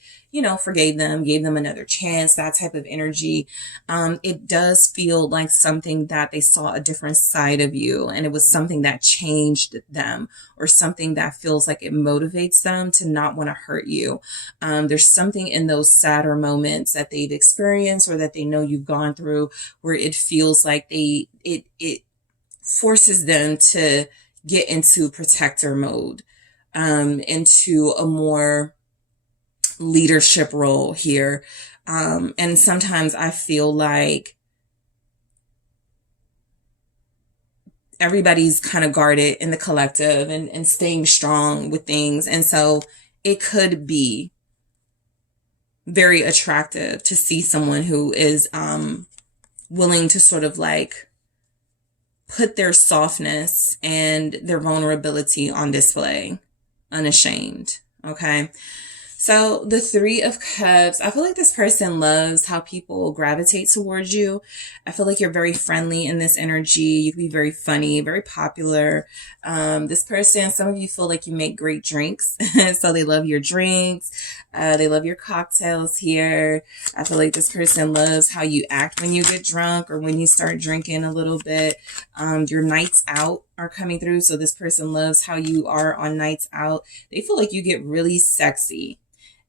forgave them, gave them another chance, that type of energy. It does feel like something that they saw a different side of you, and it was something that changed them, or something that feels like it motivates them to not want to hurt you. There's something in those sadder moments that they've experienced or that they know you've gone through where it feels like it forces them to get into protector mode, into a more leadership role here. And sometimes I feel like everybody's kind of guarded in the collective and staying strong with things. And so it could be very attractive to see someone who is willing to sort of like put their softness and their vulnerability on display, unashamed. Okay. So the Three of Cups, I feel like this person loves how people gravitate towards you. I feel like you're very friendly in this energy. You can be very funny, very popular. This person, some of you feel like you make great drinks. So they love your drinks. They love your cocktails here. I feel like this person loves how you act when you get drunk or when you start drinking a little bit. Your nights out are coming through. So this person loves how you are on nights out. They feel like you get really sexy.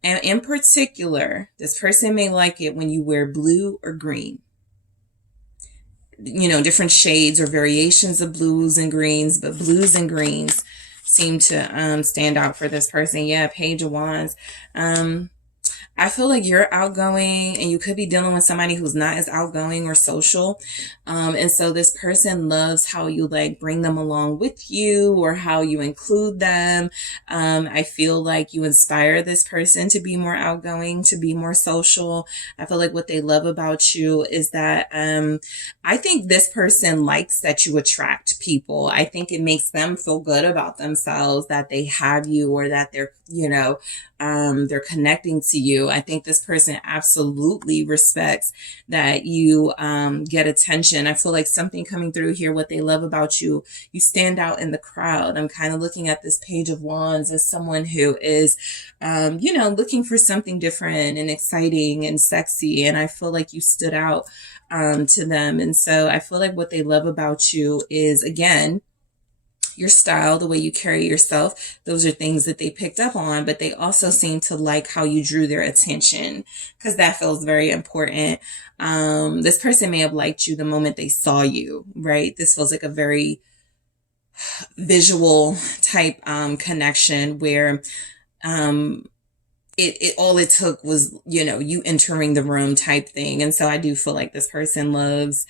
And in particular, this person may like it when you wear blue or green. Different shades or variations of blues and greens, but blues and greens seem to stand out for this person. Yeah, Page of Wands. I feel like you're outgoing and you could be dealing with somebody who's not as outgoing or social. And so this person loves how you like bring them along with you or how you include them. I feel like you inspire this person to be more outgoing, to be more social. I feel like what they love about you is that I think this person likes that you attract people. I think it makes them feel good about themselves that they have you or that they're, they're connecting to you. I think this person absolutely respects that you get attention. I feel like something coming through here, what they love about you, you stand out in the crowd. I'm kind of looking at this Page of Wands as someone who is, looking for something different and exciting and sexy. And I feel like you stood out to them. And so I feel like what they love about you is, again, your style, the way you carry yourself. Those are things that they picked up on, but they also seem to like how you drew their attention because that feels very important. This person may have liked you the moment they saw you, right? This feels like a very visual type connection where it all it took was, you entering the room type thing. And so I do feel like this person loves,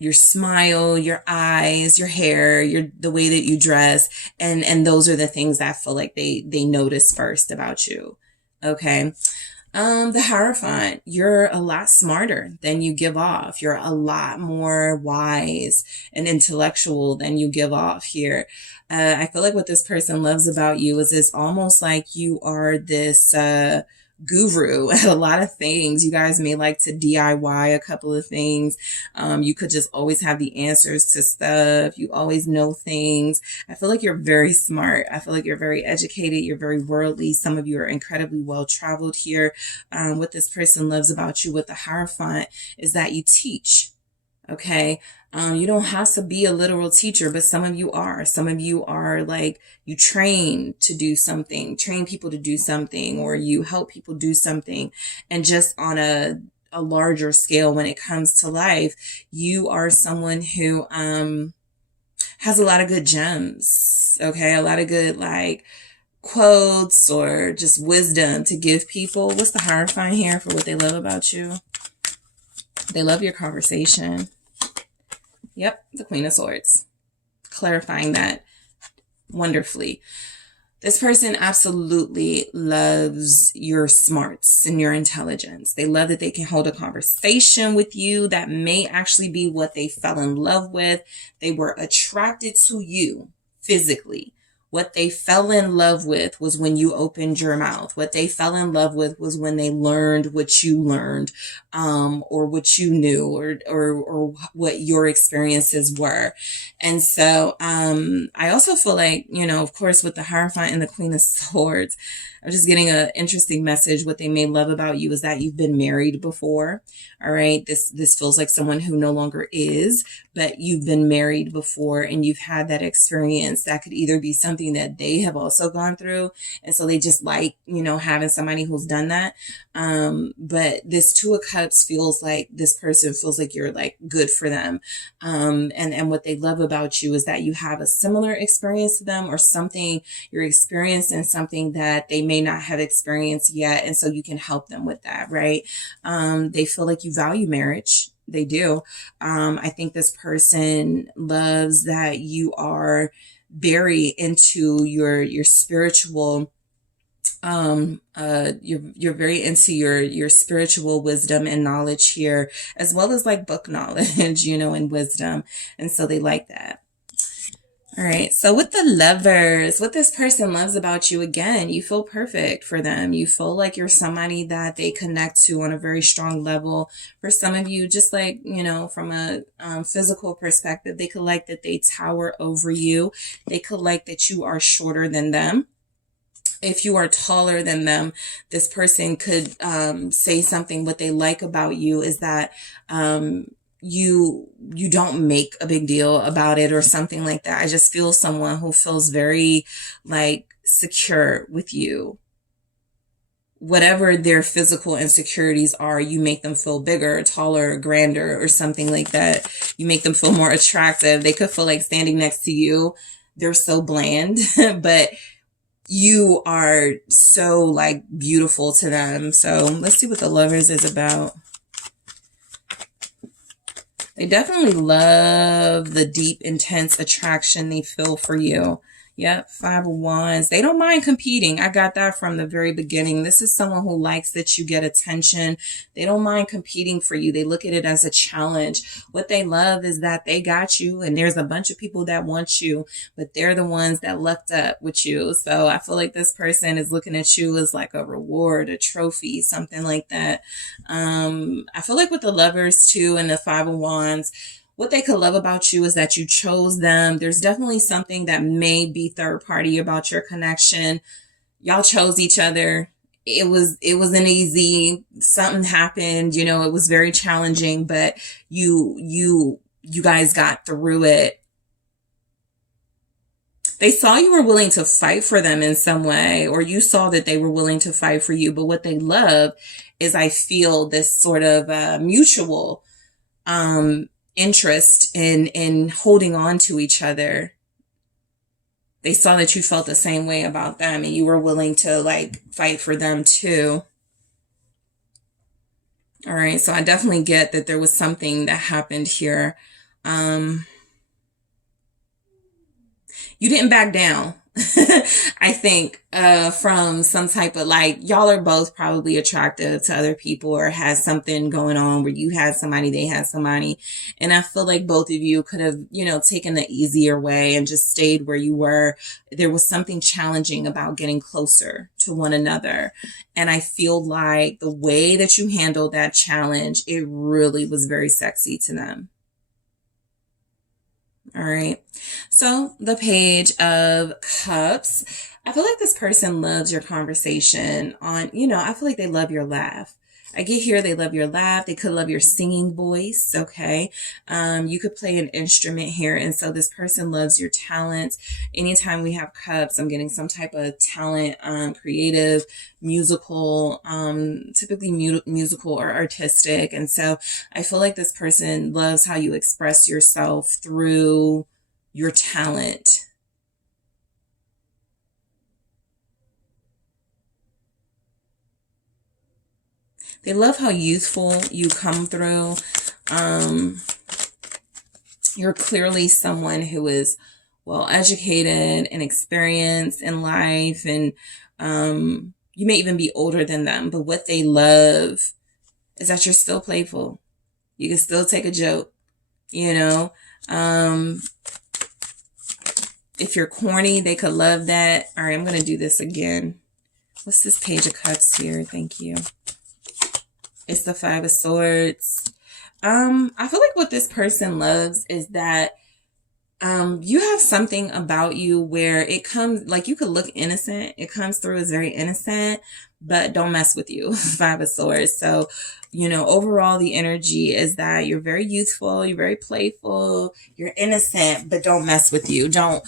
your smile, your eyes, your hair, the way that you dress. And those are the things that I feel like they notice first about you. Okay. The Hierophant, you're a lot smarter than you give off. You're a lot more wise and intellectual than you give off here. I feel like what this person loves about you is it's almost like you are this guru at a lot of things. You guys may like to DIY a couple of things. You could just always have the answers to stuff. You always know things. I feel like you're very smart. I feel like you're very educated. You're very worldly. Some of you are incredibly well traveled here. What this person loves about you with the Hierophant is that you teach. Okay. You don't have to be a literal teacher, but some of you are. Some of you are like, you train to do something, train people to do something, or you help people do something. And just on a larger scale, when it comes to life, you are someone who, has a lot of good gems. Okay. A lot of good, like, quotes or just wisdom to give people. What's the Hierophant here for what they love about you? They love your conversation. Yep, the Queen of Swords. Clarifying that wonderfully. This person absolutely loves your smarts and your intelligence. They love that they can hold a conversation with you. That may actually be what they fell in love with. They were attracted to you physically. What they fell in love with was when you opened your mouth. What they fell in love with was when they learned what you learned, or what you knew, or what your experiences were. And so, I also feel like, of course, with the Hierophant and the Queen of Swords, I'm just getting an interesting message. What they may love about you is that you've been married before. All right. This feels like someone who no longer is, but you've been married before and you've had that experience. That could either be something that they have also gone through. And so they just like, having somebody who's done that. But this Two of Cups feels like this person feels like you're like good for them. And what they love about you is that you have a similar experience to them, or something you're experiencing something that they may not have experienced yet. And so you can help them with that, right? They feel like you value marriage. They do. I think this person loves that you are very into your spiritual, you're very into your spiritual wisdom and knowledge here, as well as like book knowledge, and wisdom. And so they like that. All right. So with the Lovers, what this person loves about you, again, you feel perfect for them. You feel like you're somebody that they connect to on a very strong level. For some of you, just like, from a physical perspective, they could like that they tower over you. They could like that you are shorter than them. If you are taller than them, this person could say something. What they like about you is that you don't make a big deal about it or something like that. I just feel someone who feels very like secure with you. Whatever their physical insecurities are, you make them feel bigger, taller, grander, or something like that. You make them feel more attractive. They could feel like standing next to you. They're so bland, but you are so like beautiful to them. So let's see what the Lovers is about. They definitely love the deep, intense attraction they feel for you. Yep, 5 of Wands. They don't mind competing. I got that from the very beginning. This is someone who likes that you get attention. They don't mind competing for you. They look at it as a challenge. What they love is that they got you, and there's a bunch of people that want you, but they're the ones that lucked up with you. So I feel like this person is looking at you as like a reward, a trophy, something like that. I feel like with the Lovers too, and the 5 of Wands, what they could love about you is that you chose them. There's definitely something that may be third party about your connection. Y'all chose each other. It wasn't easy. Something happened, it was very challenging, but you guys got through it. They saw you were willing to fight for them in some way, or you saw that they were willing to fight for you. But what they love is, I feel this sort of mutual, interest in holding on to each other. They saw that you felt the same way about them, and you were willing to like fight for them too. All right. So I definitely get that there was something that happened here. You didn't back down. I think from some type of like, y'all are both probably attractive to other people or has something going on where you had somebody, they had somebody. And I feel like both of you could have, you know, taken the easier way and just stayed where you were. There was something challenging about getting closer to one another. And I feel like the way that you handled that challenge, it really was very sexy to them. All right. So the Page of Cups. I feel like this person loves your conversation on, you know, I feel like they love your laugh. I get here, they love your laugh. They could love your singing voice. Okay. You could play an instrument here. And so this person loves your talent. Anytime we have cups, I'm getting some type of talent, creative, musical, typically musical or artistic. And so I feel like this person loves how you express yourself through your talent. They love how youthful you come through. You're clearly someone who is well educated and experienced in life, and you may even be older than them, but what they love is that you're still playful. You can still take a joke, you know. If you're corny, they could love that. All right, I'm going to do this again. What's this Page of Cups here? Thank you. It's the Five of Swords. I feel like what this person loves is that you have something about you where it comes, like you could look innocent. It comes through as very innocent, but don't mess with you. Five of Swords. So, you know, overall the energy is that you're very youthful, you're very playful, you're innocent, but don't mess with you. Don't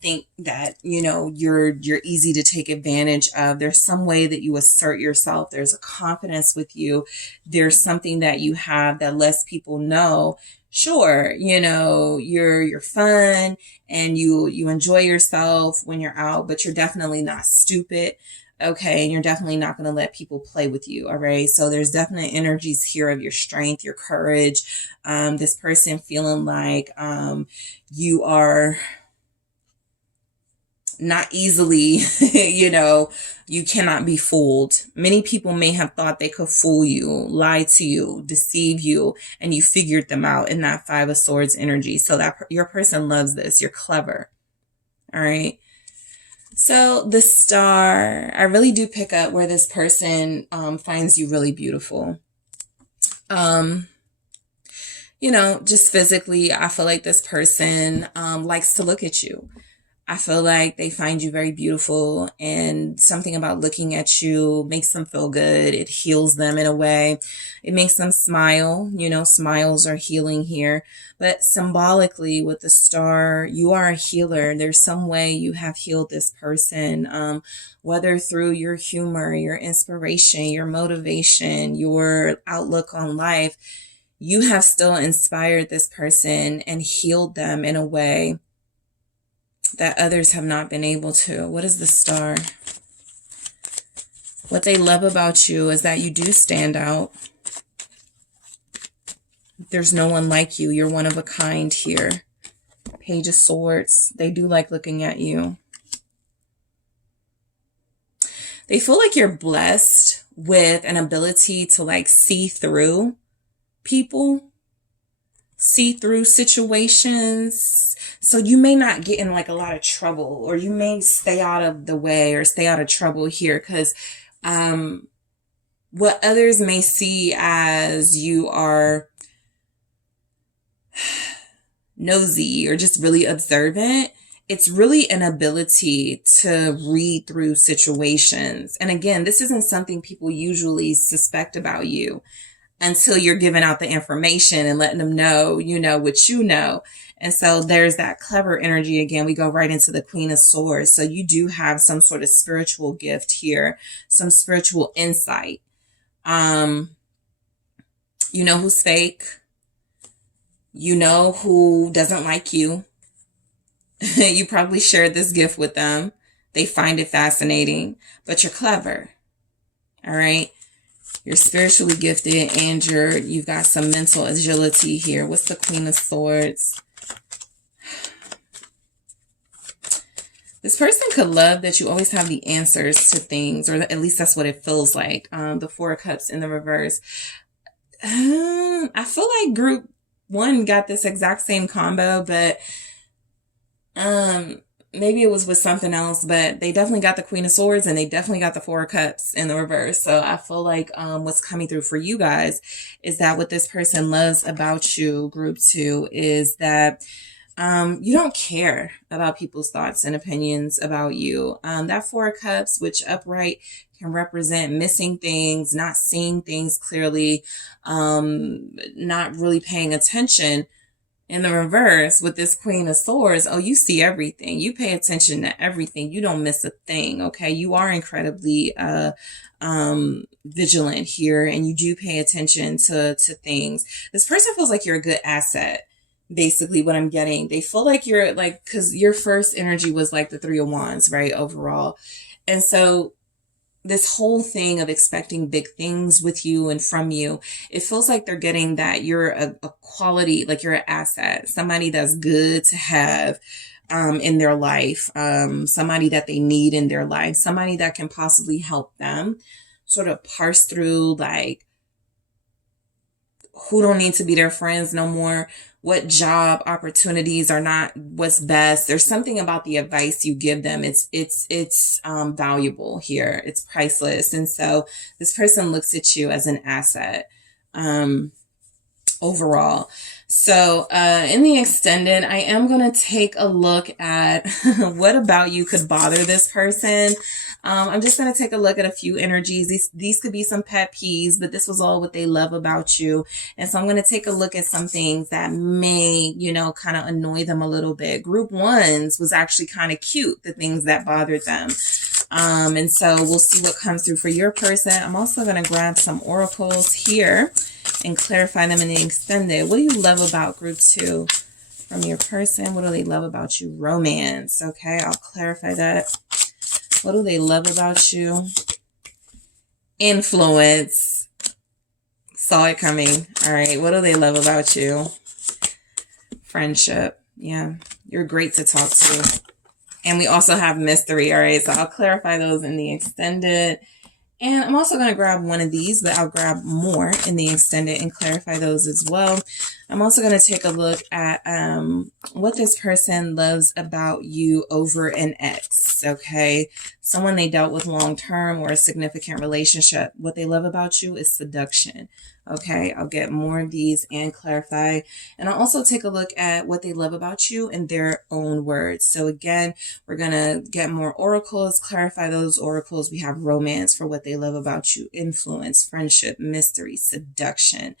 think that, you know, you're easy to take advantage of. There's some way that you assert yourself. There's a confidence with you. There's something that you have that lets people know, sure, you know, you're fun and you enjoy yourself when you're out, but you're definitely not stupid. Okay. And you're definitely not going to let people play with you. All right. So there's definitely energies here of your strength, your courage. This person feeling like, you are not easily, you know, you cannot be fooled. Many people may have thought they could fool you, lie to you, deceive you, and you figured them out in that Five of Swords energy. So that your person loves this. You're clever. All right. So the Star, I really do pick up where this person finds you really beautiful. You know, just physically, I feel like this person likes to look at you. I feel like they find you very beautiful, and something about looking at you makes them feel good. It heals them in a way. It makes them smile. You know, smiles are healing here. But symbolically with the Star, you are a healer. There's some way you have healed this person, whether through your humor, your inspiration, your motivation, your outlook on life. You have still inspired this person and healed them in a way that others have not been able to. What is the Star? What they love about you is that you do stand out. There's no one like you. You're one of a kind here. Page of Swords. They do like looking at you. They feel like you're blessed with an ability to like see through people, see through situations. So you may not get in like a lot of trouble, or you may stay out of the way or stay out of trouble here, because what others may see as you are nosy or just really observant, it's really an ability to read through situations. And again, this isn't something people usually suspect about you until you're giving out the information and letting them know, you know, what you know. And so there's that clever energy. Again, we go right into the Queen of Swords. So you do have some sort of spiritual gift here, some spiritual insight. You know who's fake. You know who doesn't like you. You probably shared this gift with them. They find it fascinating, but you're clever. All right. You're spiritually gifted, and you've got some mental agility here. What's the Queen of Swords? This person could love that you always have the answers to things, or at least that's what it feels like. The Four of Cups in the reverse. I feel like group one got this exact same combo, but maybe it was with something else, but they definitely got the Queen of Swords and they definitely got the Four of Cups in the reverse. So I feel like what's coming through for you guys is that what this person loves about you, group two, is that you don't care about people's thoughts and opinions about you. That Four of Cups, which upright can represent missing things, not seeing things clearly, not really paying attention. In the reverse, with this Queen of Swords, oh, you see everything. You pay attention to everything. You don't miss a thing, okay? You are incredibly vigilant here, and you do pay attention to things. This person feels like you're a good asset. Basically what I'm getting. They feel like you're like, because your first energy was like the Three of Wands, right? Overall. And so this whole thing of expecting big things with you and from you, it feels like they're getting that you're a quality, like you're an asset, somebody that's good to have in their life, somebody that they need in their life, somebody that can possibly help them sort of parse through like who don't need to be their friends no more, what job opportunities are not what's best. There's something about the advice you give them. It's valuable here. It's priceless. And so this person looks at you as an asset, overall. So, in the extended, I am going to take a look at what about you could bother this person. I'm just going to take a look at a few energies. These could be some pet peeves, but this was all what they love about you. And so I'm going to take a look at some things that may, you know, kind of annoy them a little bit. Group ones was actually kind of cute, the things that bothered them. And so we'll see what comes through for your person. I'm also going to grab some oracles here and clarify them in the extended. What do you love about group two from your person? What do they love about you? Romance. Okay, I'll clarify that. What do they love about you? Influence. Saw it coming. All right, what do they love about you? Friendship. Yeah, you're great to talk to. And we also have mystery. All right, so I'll clarify those in the extended. And I'm also going to grab one of these, but I'll grab more in the extended and clarify those as well. I'm also going to take a look at what this person loves about you over an ex, okay? Someone they dealt with long-term or a significant relationship. What they love about you is seduction, okay? I'll get more of these and clarify. And I'll also take a look at what they love about you in their own words. So again, we're going to get more oracles, clarify those oracles. We have romance for what they love about you, influence, friendship, mystery, seduction.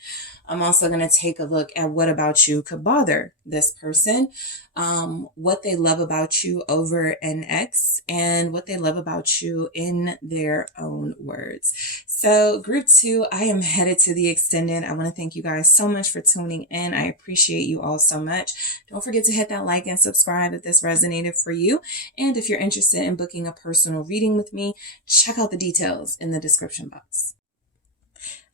I'm also going to take a look at what about you could bother this person, what they love about you over an ex, and what they love about you in their own words. So group two, I am headed to the extended. I want to thank you guys so much for tuning in. I appreciate you all so much. Don't forget to hit that like and subscribe if this resonated for you. And if you're interested in booking a personal reading with me, check out the details in the description box.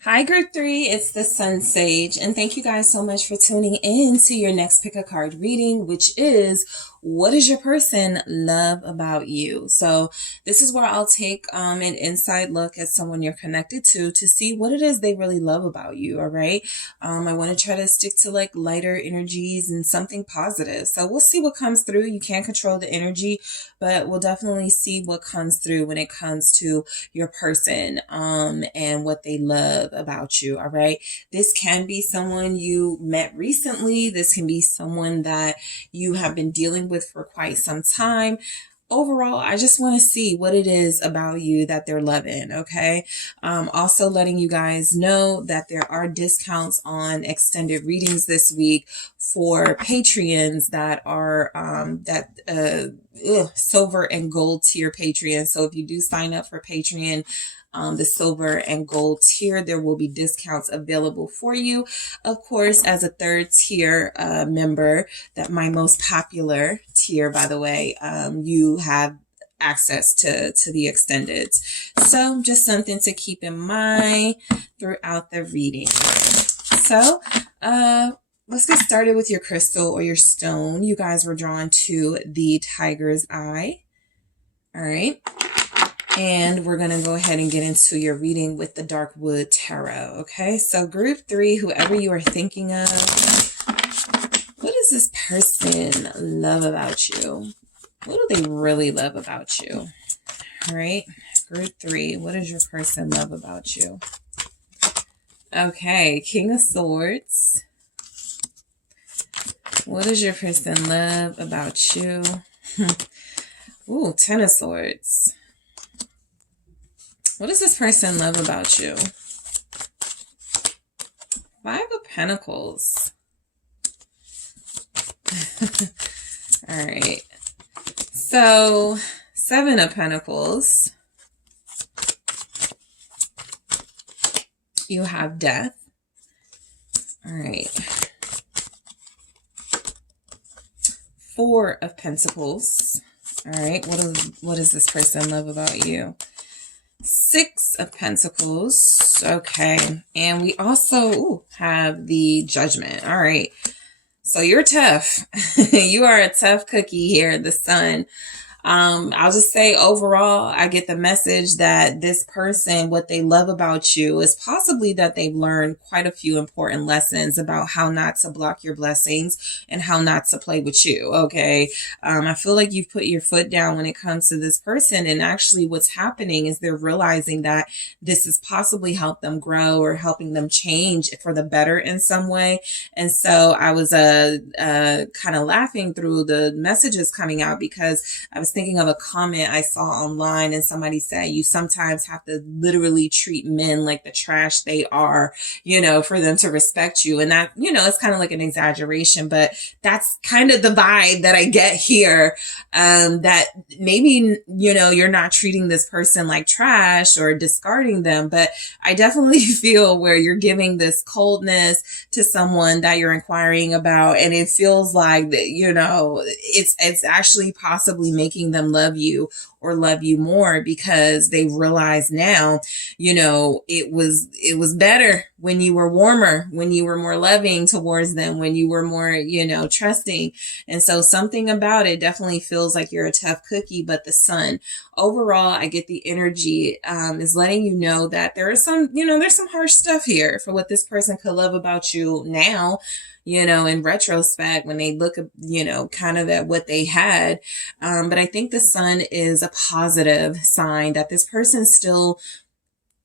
Hi, group three, it's the SunSage, and thank you guys so much for tuning in to your next pick a card reading, which is what does your person love about you? So this is where I'll take an inside look at someone you're connected to see what it is they really love about you, all right? I want to try to stick to like lighter energies and something positive. So we'll see what comes through. You can't control the energy, but we'll definitely see what comes through when it comes to your person and what they love about you, all right? This can be someone you met recently. This can be someone that you have been dealing with for quite some time. Overall, I just want to see what it is about you that they're loving, okay? Also letting you guys know that there are discounts on extended readings this week for Patreons that are silver and gold tier Patreon. So if you do sign up for Patreon, the silver and gold tier, there will be discounts available for you. Of course, as a third tier member, that my most popular tier, by the way, you have access to the extendeds. So just something to keep in mind throughout the reading. So let's get started with your crystal or your stone. You guys were drawn to the tiger's eye. All right. And we're going to go ahead and get into your reading with the Dark Wood Tarot. Okay. So group 3, whoever you are thinking of, what does this person love about you? What do they really love about you? All right. Group 3, what does your person love about you? Okay. King of Swords. What does your person love about you? Ooh, Ten of Swords. What does this person love about you? Five of Pentacles. All right. So, Seven of Pentacles. You have Death. All right. Four of Pentacles. All right. What does this person love about you? Six of Pentacles. Okay. And we also have the Judgment. All right. So you're tough. You are a tough cookie here, the Sun. I'll just say overall, I get the message that this person, what they love about you is possibly that they've learned quite a few important lessons about how not to block your blessings and how not to play with you. Okay. I feel like you've put your foot down when it comes to this person. And actually what's happening is they're realizing that this has possibly helped them grow or helping them change for the better in some way. And so I was kind of laughing through the messages coming out because I was thinking of a comment I saw online, and somebody said you sometimes have to literally treat men like the trash they are, for them to respect you. And that, it's kind of like an exaggeration, but that's kind of the vibe that I get here. That maybe, you're not treating this person like trash or discarding them, but I definitely feel where you're giving this coldness to someone that you're inquiring about. And it feels like that, it's actually possibly making them love you or love you more because they realize now, it was better when you were warmer, when you were more loving towards them, when you were more, trusting. And so something about it definitely feels like you're a tough cookie, but the Sun overall, I get the energy, is letting you know that there is some, there's some harsh stuff here for what this person could love about you now, in retrospect, when they look, kind of at what they had. But I think the Sun is a positive sign that this person still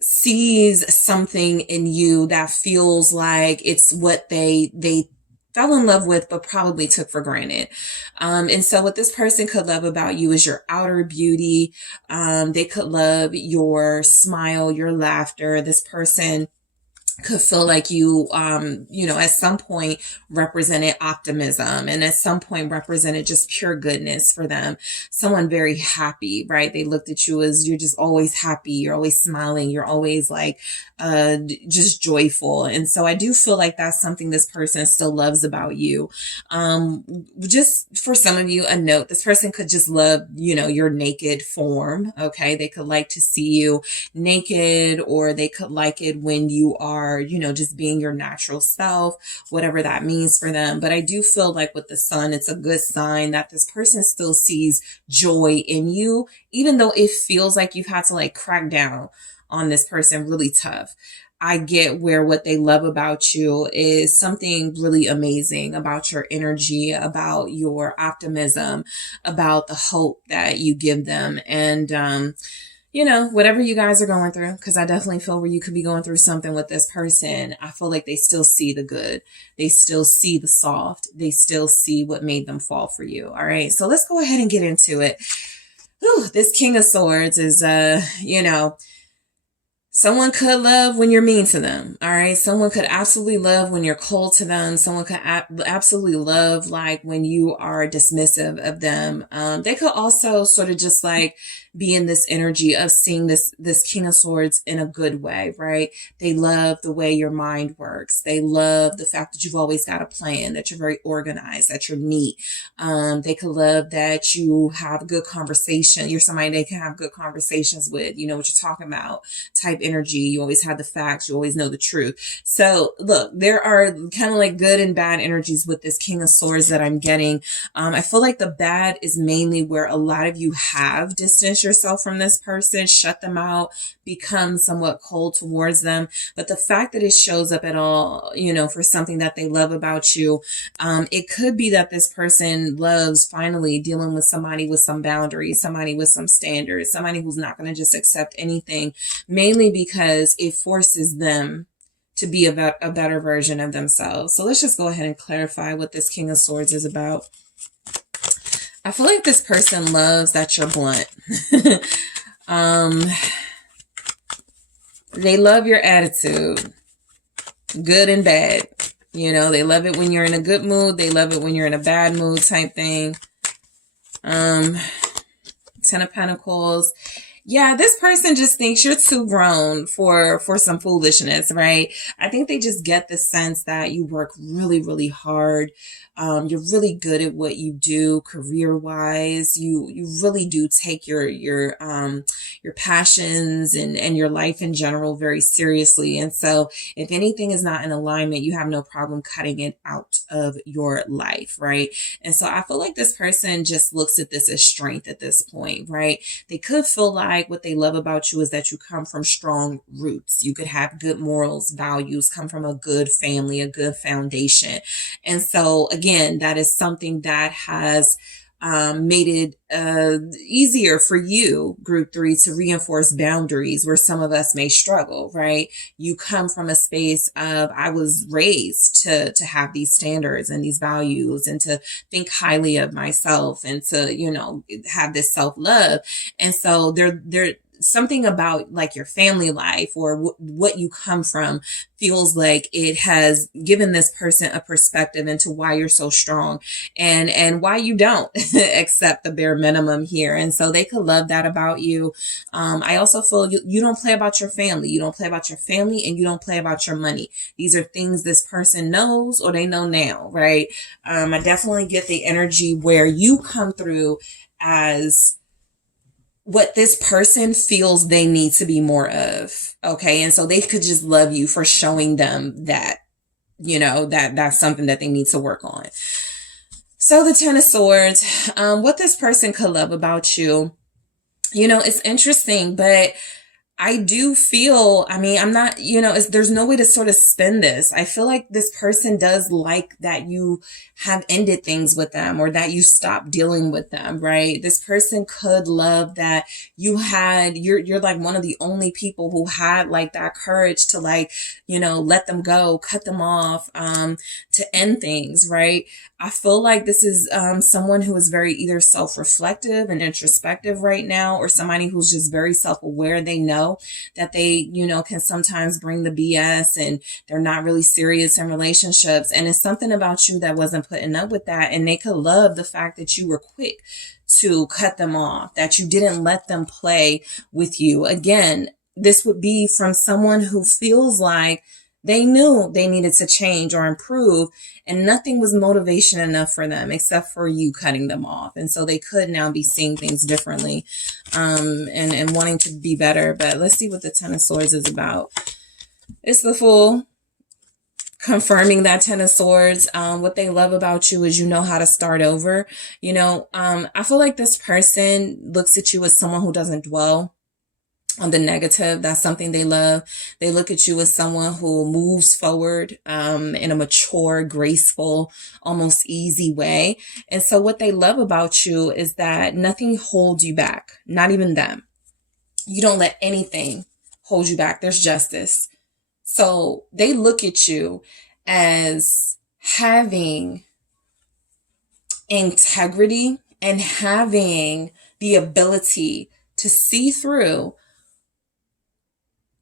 sees something in you that feels like it's what they fell in love with, but probably took for granted. And so what this person could love about you is your outer beauty. They could love your smile, your laughter. This person could feel like you, at some point represented optimism and at some point represented just pure goodness for them. Someone very happy, right? They looked at you as you're just always happy. You're always smiling. You're always like, just joyful. And so I do feel like that's something this person still loves about you. Just for some of you, a note, this person could just love, your naked form. Okay. They could like to see you naked, or they could like it when you are, just being your natural self, whatever that means for them. But I do feel like with the Sun, it's a good sign that this person still sees joy in you, even though it feels like you've had to like crack down on this person really tough. I get where what they love about you is something really amazing about your energy, about your optimism, about the hope that you give them. And, whatever you guys are going through, because I definitely feel where you could be going through something with this person, I feel like they still see the good. They still see the soft. They still see what made them fall for you. All right. So let's go ahead and get into it. Whew, this King of Swords is, someone could love when you're mean to them. All right. Someone could absolutely love when you're cold to them. Someone could absolutely love like when you are dismissive of them. They could also sort of just like be in this energy of seeing this King of Swords in a good way, right? They love the way your mind works. They love the fact that you've always got a plan, that you're very organized, that you're neat. They could love that you have good conversation. You're somebody they can have good conversations with, what you're talking about type energy. You always have the facts. You always know the truth. So look, there are kind of like good and bad energies with this King of Swords that I'm getting. I feel like the bad is mainly where a lot of you have distanced yourself from this person, shut them out, become somewhat cold towards them. But the fact that it shows up at all, you know, for something that they love about you, it could be that this person loves finally dealing with somebody with some boundaries, somebody with some standards, somebody who's not going to just accept anything, mainly because it forces them to be a better version of themselves. So let's just go ahead and clarify what this King of Swords is about. I feel like this person loves that you're blunt. They love your attitude, good and bad. You know, they love it when you're in a good mood. They love it when you're in a bad mood type thing. Ten of Pentacles. Yeah, this person just thinks you're too grown for some foolishness, right? I think they just get the sense that you work really, really hard. You're really good at what you do career-wise. You really do take your passions and your life in general very seriously. And so if anything is not in alignment, you have no problem cutting it out of your life, right? And so I feel like this person just looks at this as strength at this point, right? They could feel like what they love about you is that you come from strong roots. You could have good morals, values, come from a good family, a good foundation. And so again, that is something that has made it easier for you, group 3, to reinforce boundaries where some of us may struggle, right? You come from a space of, I was raised to have these standards and these values and to think highly of myself and to, you know, have this self-love. And so there something about like your family life or what you come from feels like it has given this person a perspective into why you're so strong and why you don't accept the bare minimum here. And so they could love that about you. I also feel you don't play about your family. You don't play about your family and you don't play about your money. These are things this person knows or they know now, right? I definitely get the energy where you come through as what this person feels they need to be more of. Okay. And so they could just love you for showing them that, you know, that's something that they need to work on. So the Ten of Swords, what this person could love about you, you know, it's interesting, but I do feel, I mean, I'm not, you know, there's no way to sort of spin this. I feel like this person does like that you have ended things with them or that you stopped dealing with them, right? This person could love that you're like one of the only people who had like that courage to like, you know, let them go, cut them off, to end things, right? I feel like this is someone who is very either self-reflective and introspective right now, or somebody who's just very self-aware. They know that they, you know, can sometimes bring the BS and they're not really serious in relationships. And it's something about you that wasn't putting up with that. And they could love the fact that you were quick to cut them off, that you didn't let them play with you. Again, this would be from someone who feels like they knew they needed to change or improve, and nothing was motivation enough for them except for you cutting them off. And so they could now be seeing things differently, and wanting to be better. But let's see what the Ten of Swords is about. It's the Fool, confirming that Ten of Swords. What they love about you is you know how to start over. You know, I feel like this person looks at you as someone who doesn't dwell on the negative. That's something they love. They look at you as someone who moves forward in a mature, graceful, almost easy way. And so what they love about you is that nothing holds you back, not even them. You don't let anything hold you back. There's justice. So they look at you as having integrity and having the ability to see through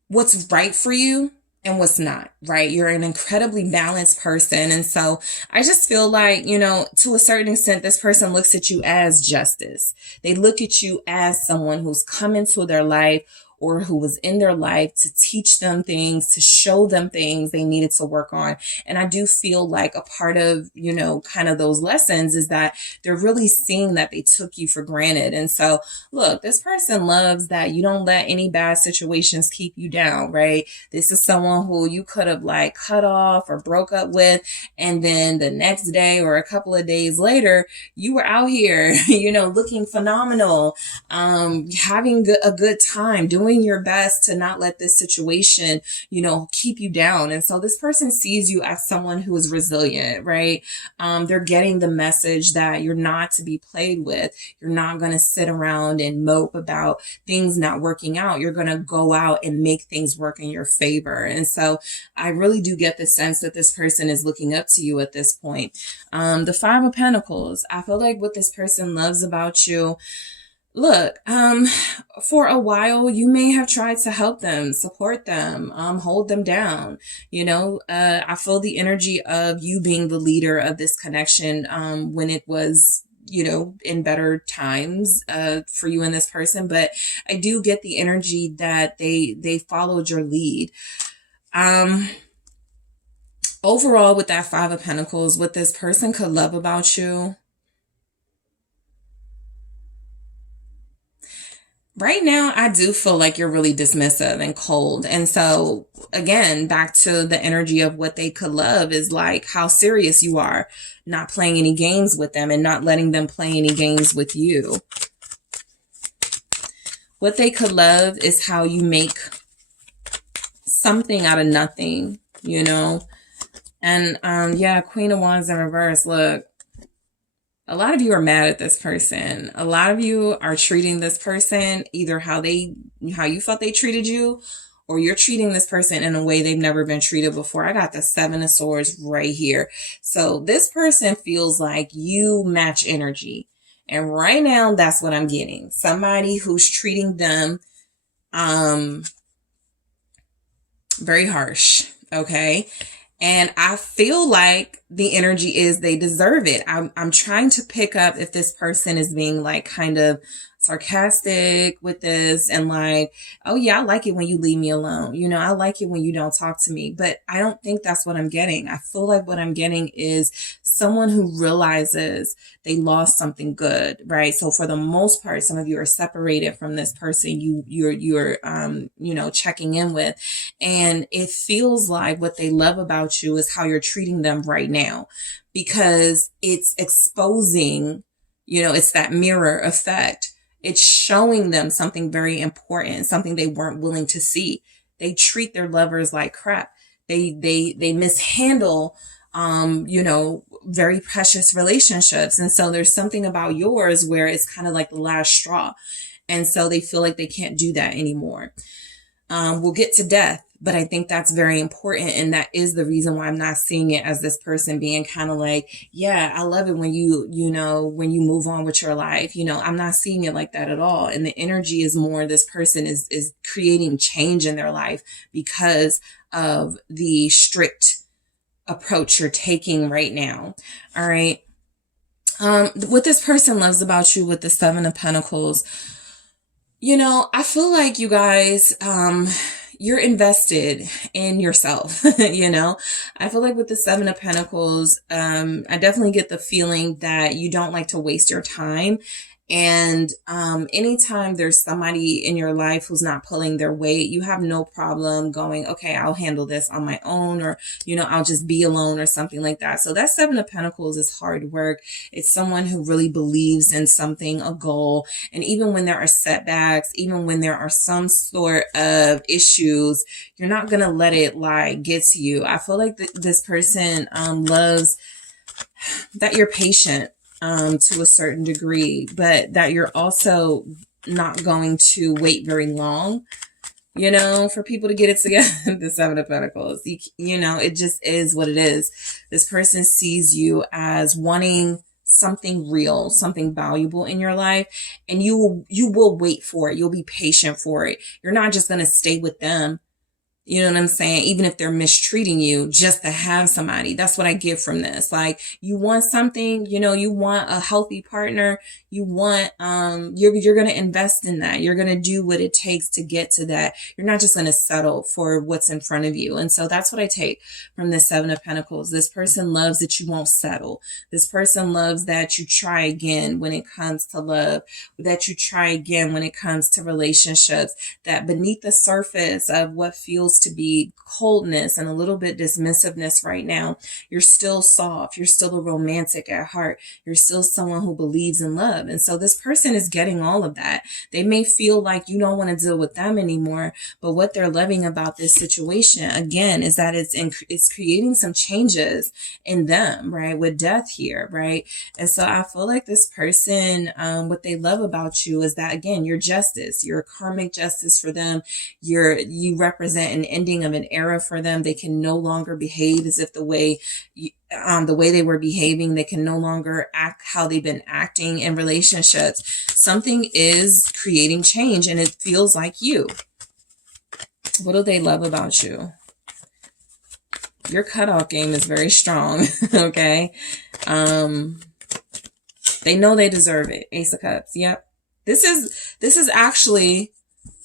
what's right for you and what's not, right? You're an incredibly balanced person. And so I just feel like, you know, to a certain extent, this person looks at you as justice. They look at you as someone who's come into their life or who was in their life to teach them things, to show them things they needed to work on. And I do feel like a part of, you know, kind of those lessons is that they're really seeing that they took you for granted. And so, look, this person loves that you don't let any bad situations keep you down, right? This is someone who you could have like cut off or broke up with, and then the next day or a couple of days later, you were out here, you know, looking phenomenal, having a good time, doing your best to not let this situation, you know, keep you down. And so this person sees you as someone who is resilient, right? They're getting the message that you're not to be played with. You're not going to sit around and mope about things not working out. You're going to go out and make things work in your favor. And so I really do get the sense that this person is looking up to you at this point. The Five of Pentacles, I feel like what this person loves about you, look, for a while, you may have tried to help them, support them, hold them down. You know, I feel the energy of you being the leader of this connection, when it was, you know, in better times, for you and this person. But I do get the energy that they followed your lead. Overall, with that Five of Pentacles, what this person could love about you, right now, I do feel like you're really dismissive and cold. And so, again, back to the energy of what they could love is like how serious you are, not playing any games with them and not letting them play any games with you. What they could love is how you make something out of nothing, you know? And yeah, Queen of Wands in reverse. Look, a lot of you are mad at this person. A lot of you are treating this person either how you felt they treated you, or you're treating this person in a way they've never been treated before. I got the Seven of Swords right here. So this person feels like you match energy. And right now, that's what I'm getting. Somebody who's treating them very harsh, okay? And I feel like the energy is they deserve it. I'm trying to pick up if this person is being like kind of sarcastic with this and like, oh yeah, I like it when you leave me alone. You know, I like it when you don't talk to me. But I don't think that's what I'm getting. I feel like what I'm getting is someone who realizes they lost something good, right? So for the most part, some of you are separated from this person you're you know, checking in with, and it feels like what they love about you is how you're treating them right now, because it's exposing, you know, it's that mirror effect. It's showing them something very important, something they weren't willing to see. They treat their lovers like crap. They mishandle, you know, very precious relationships. And so there's something about yours where it's kind of like the last straw. And so they feel like they can't do that anymore. We'll get to death, but I think that's very important. And that is the reason why I'm not seeing it as this person being kind of like, yeah, I love it when you know, when you move on with your life. You know, I'm not seeing it like that at all. And the energy is more this person is creating change in their life because of the strict approach you're taking right now. All right. What this person loves about you with the Seven of Pentacles, you know, I feel like you guys, you're invested in yourself, you know. I feel like with the Seven of Pentacles, I definitely get the feeling that you don't like to waste your time. And anytime there's somebody in your life who's not pulling their weight, you have no problem going, okay, I'll handle this on my own, or, you know, I'll just be alone or something like that. So that Seven of Pentacles is hard work. It's someone who really believes in something, a goal. And even when there are setbacks, even when there are some sort of issues, you're not going to let it like get to you. I feel like this person loves that you're patient. To a certain degree, but that you're also not going to wait very long, you know, for people to get it together. The Seven of Pentacles, you know, it just is what it is. This person sees you as wanting something real, something valuable in your life, and you will wait for it. You'll be patient for it. You're not just going to stay with them, You know what I'm saying? Even if they're mistreating you, just to have somebody. That's what I get from this. Like, you want something, you know, you want a healthy partner. You want, you're going to invest in that. You're going to do what it takes to get to that. You're not just going to settle for what's in front of you. And so that's what I take from the Seven of Pentacles. This person loves that you won't settle. This person loves that you try again when it comes to love, that you try again when it comes to relationships, that beneath the surface of what feels to be coldness and a little bit dismissiveness right now, you're still soft. You're still a romantic at heart. You're still someone who believes in love. And so this person is getting all of that. They may feel like you don't want to deal with them anymore, but what they're loving about this situation, again, is that it's creating some changes in them, right? With death here, right? And so I feel like this person, what they love about you is that, again, you're justice. You're karmic justice for them. You represent an ending of an era for them. They can no longer behave as if the way they were behaving. They can no longer act how they've been acting in relationships. Something is creating change, and it feels like you. What do they love about you? Your cutoff game is very strong. Okay. They know they deserve it. Ace of Cups. Yep. This is actually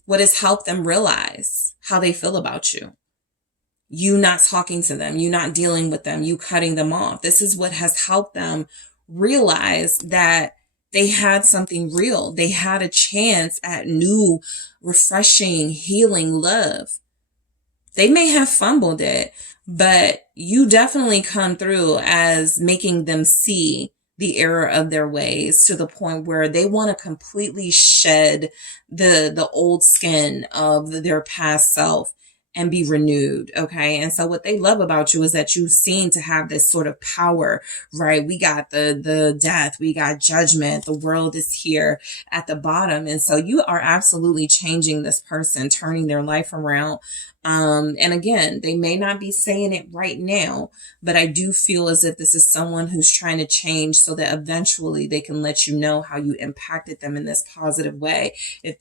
what has helped them realize how they feel about you. You not talking to them, you not dealing with them, you cutting them off. This is what has helped them realize that they had something real. They had a chance at new, refreshing, healing love. They may have fumbled it, but you definitely come through as making them see the error of their ways to the point where they want to completely shed the old skin of their past self and be renewed. Okay. And so what they love about you is that you seem to have this sort of power, right? We got the death, we got judgment, the world is here at the bottom. And so you are absolutely changing this person, turning their life around. And again, they may not be saying it right now, but I do feel as if this is someone who's trying to change so that eventually they can let you know how you impacted them in this positive way. If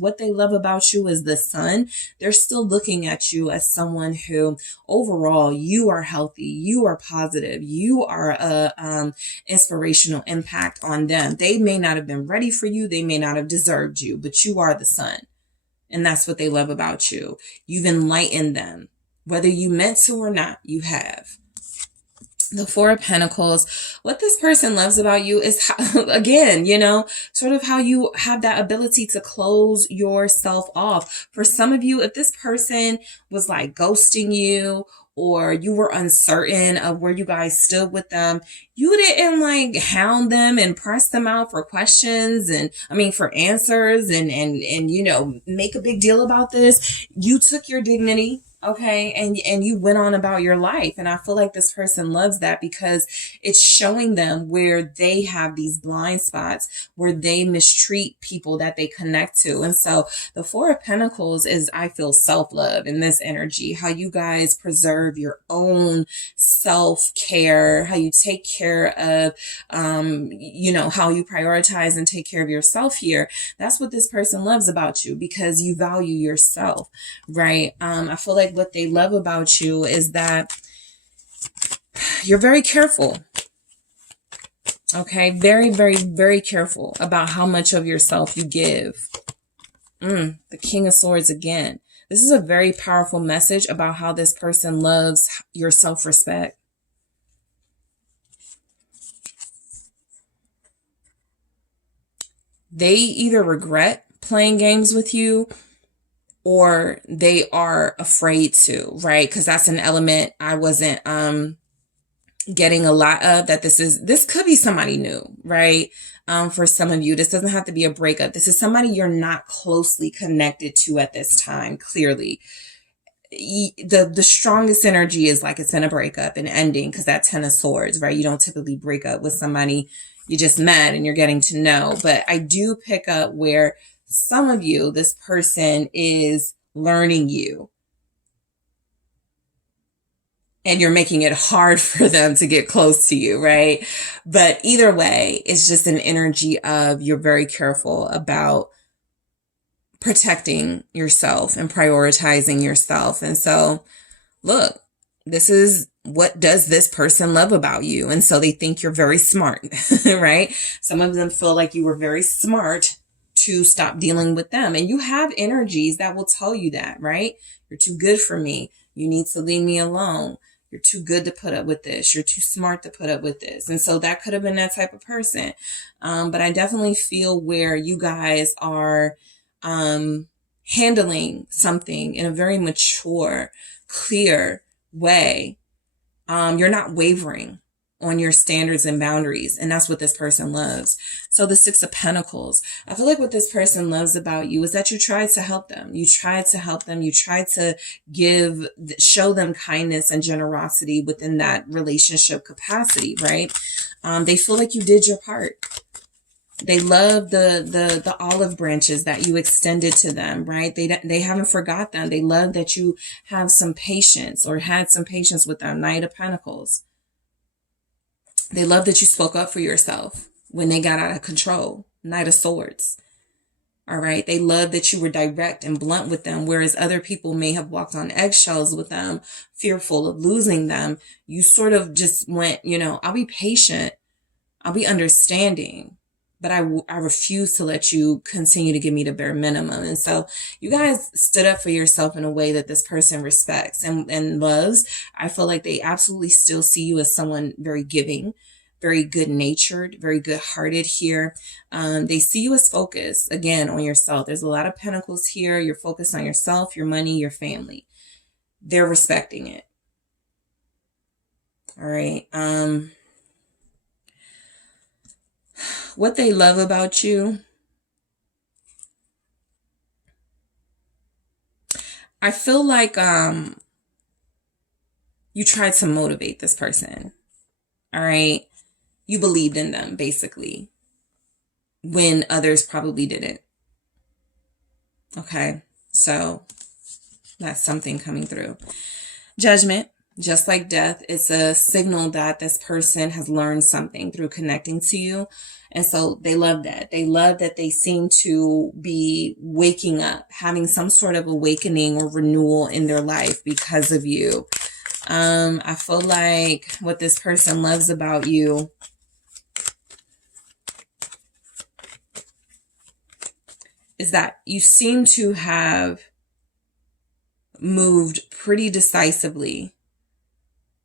what they love about you is the sun, they're still looking at you as someone who overall you are healthy, you are positive, you are a inspirational impact on them. They may not have been ready for you, they may not have deserved you, but you are the sun. And that's what they love about you. You've enlightened them. Whether you meant to or not, you have. The Four of Pentacles. What this person loves about you is, how, again, sort of how you have that ability to close yourself off. For some of you, if this person was like ghosting you, or you were uncertain of where you guys stood with them, you didn't like hound them and press them out for questions for answers and make a big deal about this. You took your dignity, okay, and you went on about your life. And I feel like this person loves that because it's showing them where they have these blind spots, where they mistreat people that they connect to. And so the Four of Pentacles is, I feel, self-love in this energy, how you guys preserve your own self-care, how you take care of, how you prioritize and take care of yourself here. That's what this person loves about you, because you value yourself, right? I feel like what they love about you is that you're very careful. Okay. Very, very, very careful about how much of yourself you give. The King of Swords again. This is a very powerful message about how this person loves your self-respect. They either regret playing games with you or they are afraid to, right? Because that's an element I wasn't getting a lot of, that this could be somebody new, right? For some of you, this doesn't have to be a breakup. This is somebody you're not closely connected to at this time, clearly. The strongest energy is like it's been a breakup, an ending, because that Ten of Swords, right? You don't typically break up with somebody you just met and you're getting to know. But I do pick up where some of you, this person is learning you. And you're making it hard for them to get close to you, right? But either way, it's just an energy of you're very careful about protecting yourself and prioritizing yourself. And so, look, this is what does this person love about you? And so they think you're very smart, right? Some of them feel like you were very smart to stop dealing with them. And you have energies that will tell you that, right? You're too good for me. You need to leave me alone. You're too good to put up with this. You're too smart to put up with this. And so that could have been that type of person. But I definitely feel where you guys are handling something in a very mature, clear way. You're not wavering on your standards and boundaries. And that's what this person loves. So the Six of Pentacles, I feel like what this person loves about you is that you tried to help them. You tried to help them. You tried to show them kindness and generosity within that relationship capacity, right? They feel like you did your part. They love the olive branches that you extended to them, right? They haven't forgot them. They love that you have some patience or had some patience with them. Knight of Pentacles. They love that you spoke up for yourself when they got out of control. Knight of Swords. All right. They love that you were direct and blunt with them, whereas other people may have walked on eggshells with them, fearful of losing them. You sort of just went, I'll be patient. I'll be understanding. But I refuse to let you continue to give me the bare minimum. And so you guys stood up for yourself in a way that this person respects and loves. I feel like they absolutely still see you as someone very giving, very good natured, very good hearted here. They see you as focused, again, on yourself. There's a lot of pentacles here. You're focused on yourself, your money, your family. They're respecting it. All right. What they love about you, I feel like you tried to motivate this person. All right. You believed in them, basically, when others probably didn't. Okay. So that's something coming through. Judgment. Just like death, it's a signal that this person has learned something through connecting to you. And so they love that. They love that they seem to be waking up, having some sort of awakening or renewal in their life because of you. I feel like what this person loves about you is that you seem to have moved pretty decisively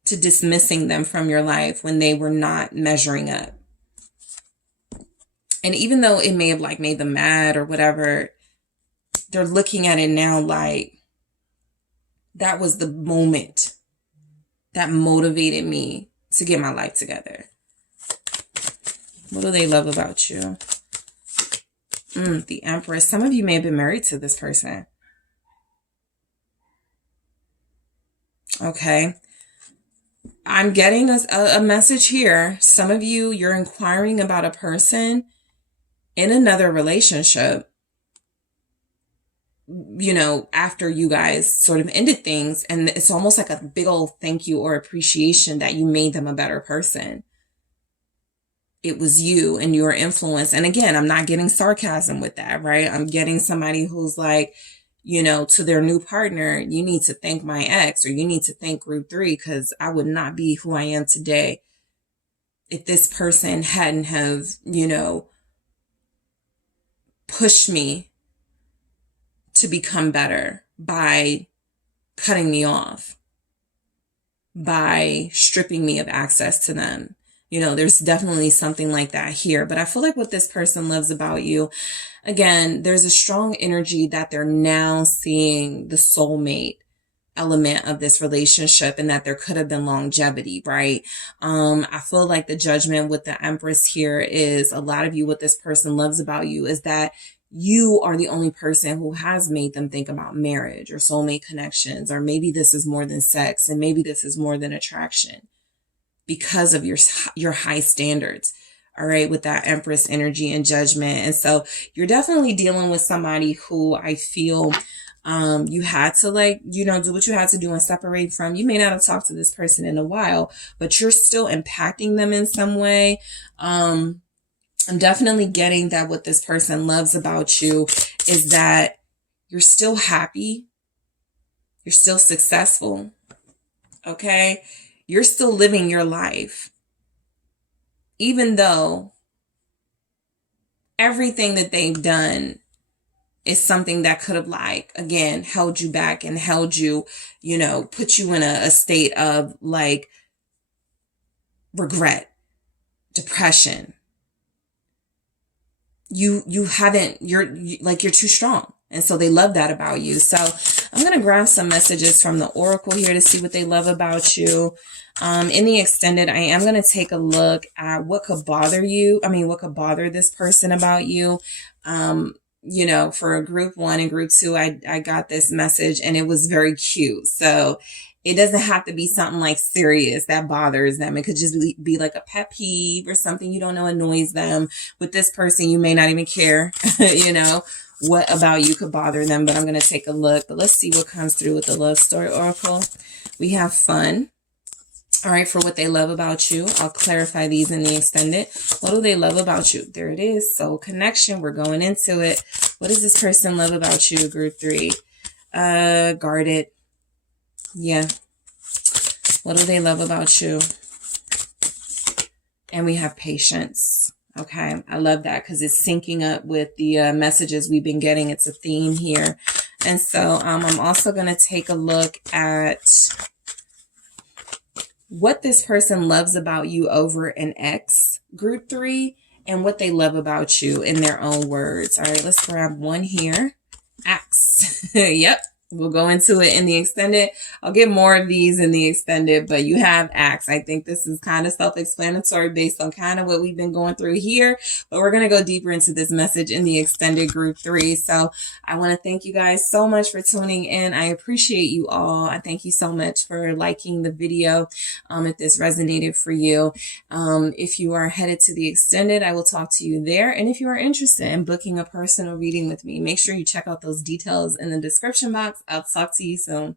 to dismissing them from your life when they were not measuring up. And even though it may have made them mad or whatever, they're looking at it now like that was the moment that motivated me to get my life together. What do they love about you? The Empress. Some of you may have been married to this person. Okay. I'm getting a message here. Some of you, you're inquiring about a person in another relationship, after you guys sort of ended things. And it's almost like a big old thank you or appreciation that you made them a better person. It was you and your influence. And again, I'm not getting sarcasm with that, right? I'm getting somebody who's like, to their new partner, you need to thank my ex, or you need to thank group 3, because I would not be who I am today if this person hadn't have, pushed me to become better by cutting me off, by stripping me of access to them. There's definitely something like that here. But I feel like what this person loves about you, again, there's a strong energy that they're now seeing the soulmate element of this relationship and that there could have been longevity, right? I feel like the Judgment with the Empress here is a lot of you, what this person loves about you is that you are the only person who has made them think about marriage or soulmate connections, or maybe this is more than sex and maybe this is more than attraction, because of your high standards. All right. With that Empress energy and Judgment. And so you're definitely dealing with somebody who I feel, you had to do what you had to do and separate from. You may not have talked to this person in a while, but you're still impacting them in some way. I'm definitely getting that what this person loves about you is that You're still happy. You're still successful. Okay? You're still living your life. Even though everything that they've done is something that could have, like, again, held you back and held you, you know, put you in a state of like regret, depression. You haven't, you're too strong. And so they love that about you. So I'm going to grab some messages from the Oracle here to see what they love about you. In the extended, I am going to take a look at what could bother you. I mean, what could bother this person about you. You know, for group 1 and group 2, I got this message and it was very cute. So it doesn't have to be something like serious that bothers them. It could just be like a pet peeve or something you don't know annoys them. With this person, you may not even care, you know, what about you could bother them. But I'm going to take a look. But let's see what comes through with the love story oracle. We have fun. All right, for what they love about you. I'll clarify these in the extended. What do they love about you? There it is. Soul connection. We're going into it. What does this person love about you, group 3? Guarded. Yeah. What do they love about you? And we have patience. Okay. I love that because it's syncing up with the messages we've been getting. It's a theme here. And so I'm also going to take a look at what this person loves about you over an ex, group 3, and what they love about you in their own words. All right, let's grab one here. Axe. Yep. We'll go into it in the extended. I'll get more of these in the extended, but you have Axe. I think this is kind of self-explanatory based on kind of what we've been going through here, but we're going to go deeper into this message in the extended group 3. So I want to thank you guys so much for tuning in. I appreciate you all. I thank you so much for liking the video. If this resonated for you, if you are headed to the extended, I will talk to you there. And if you are interested in booking a personal reading with me, make sure you check out those details in the description box. I'll talk to you soon.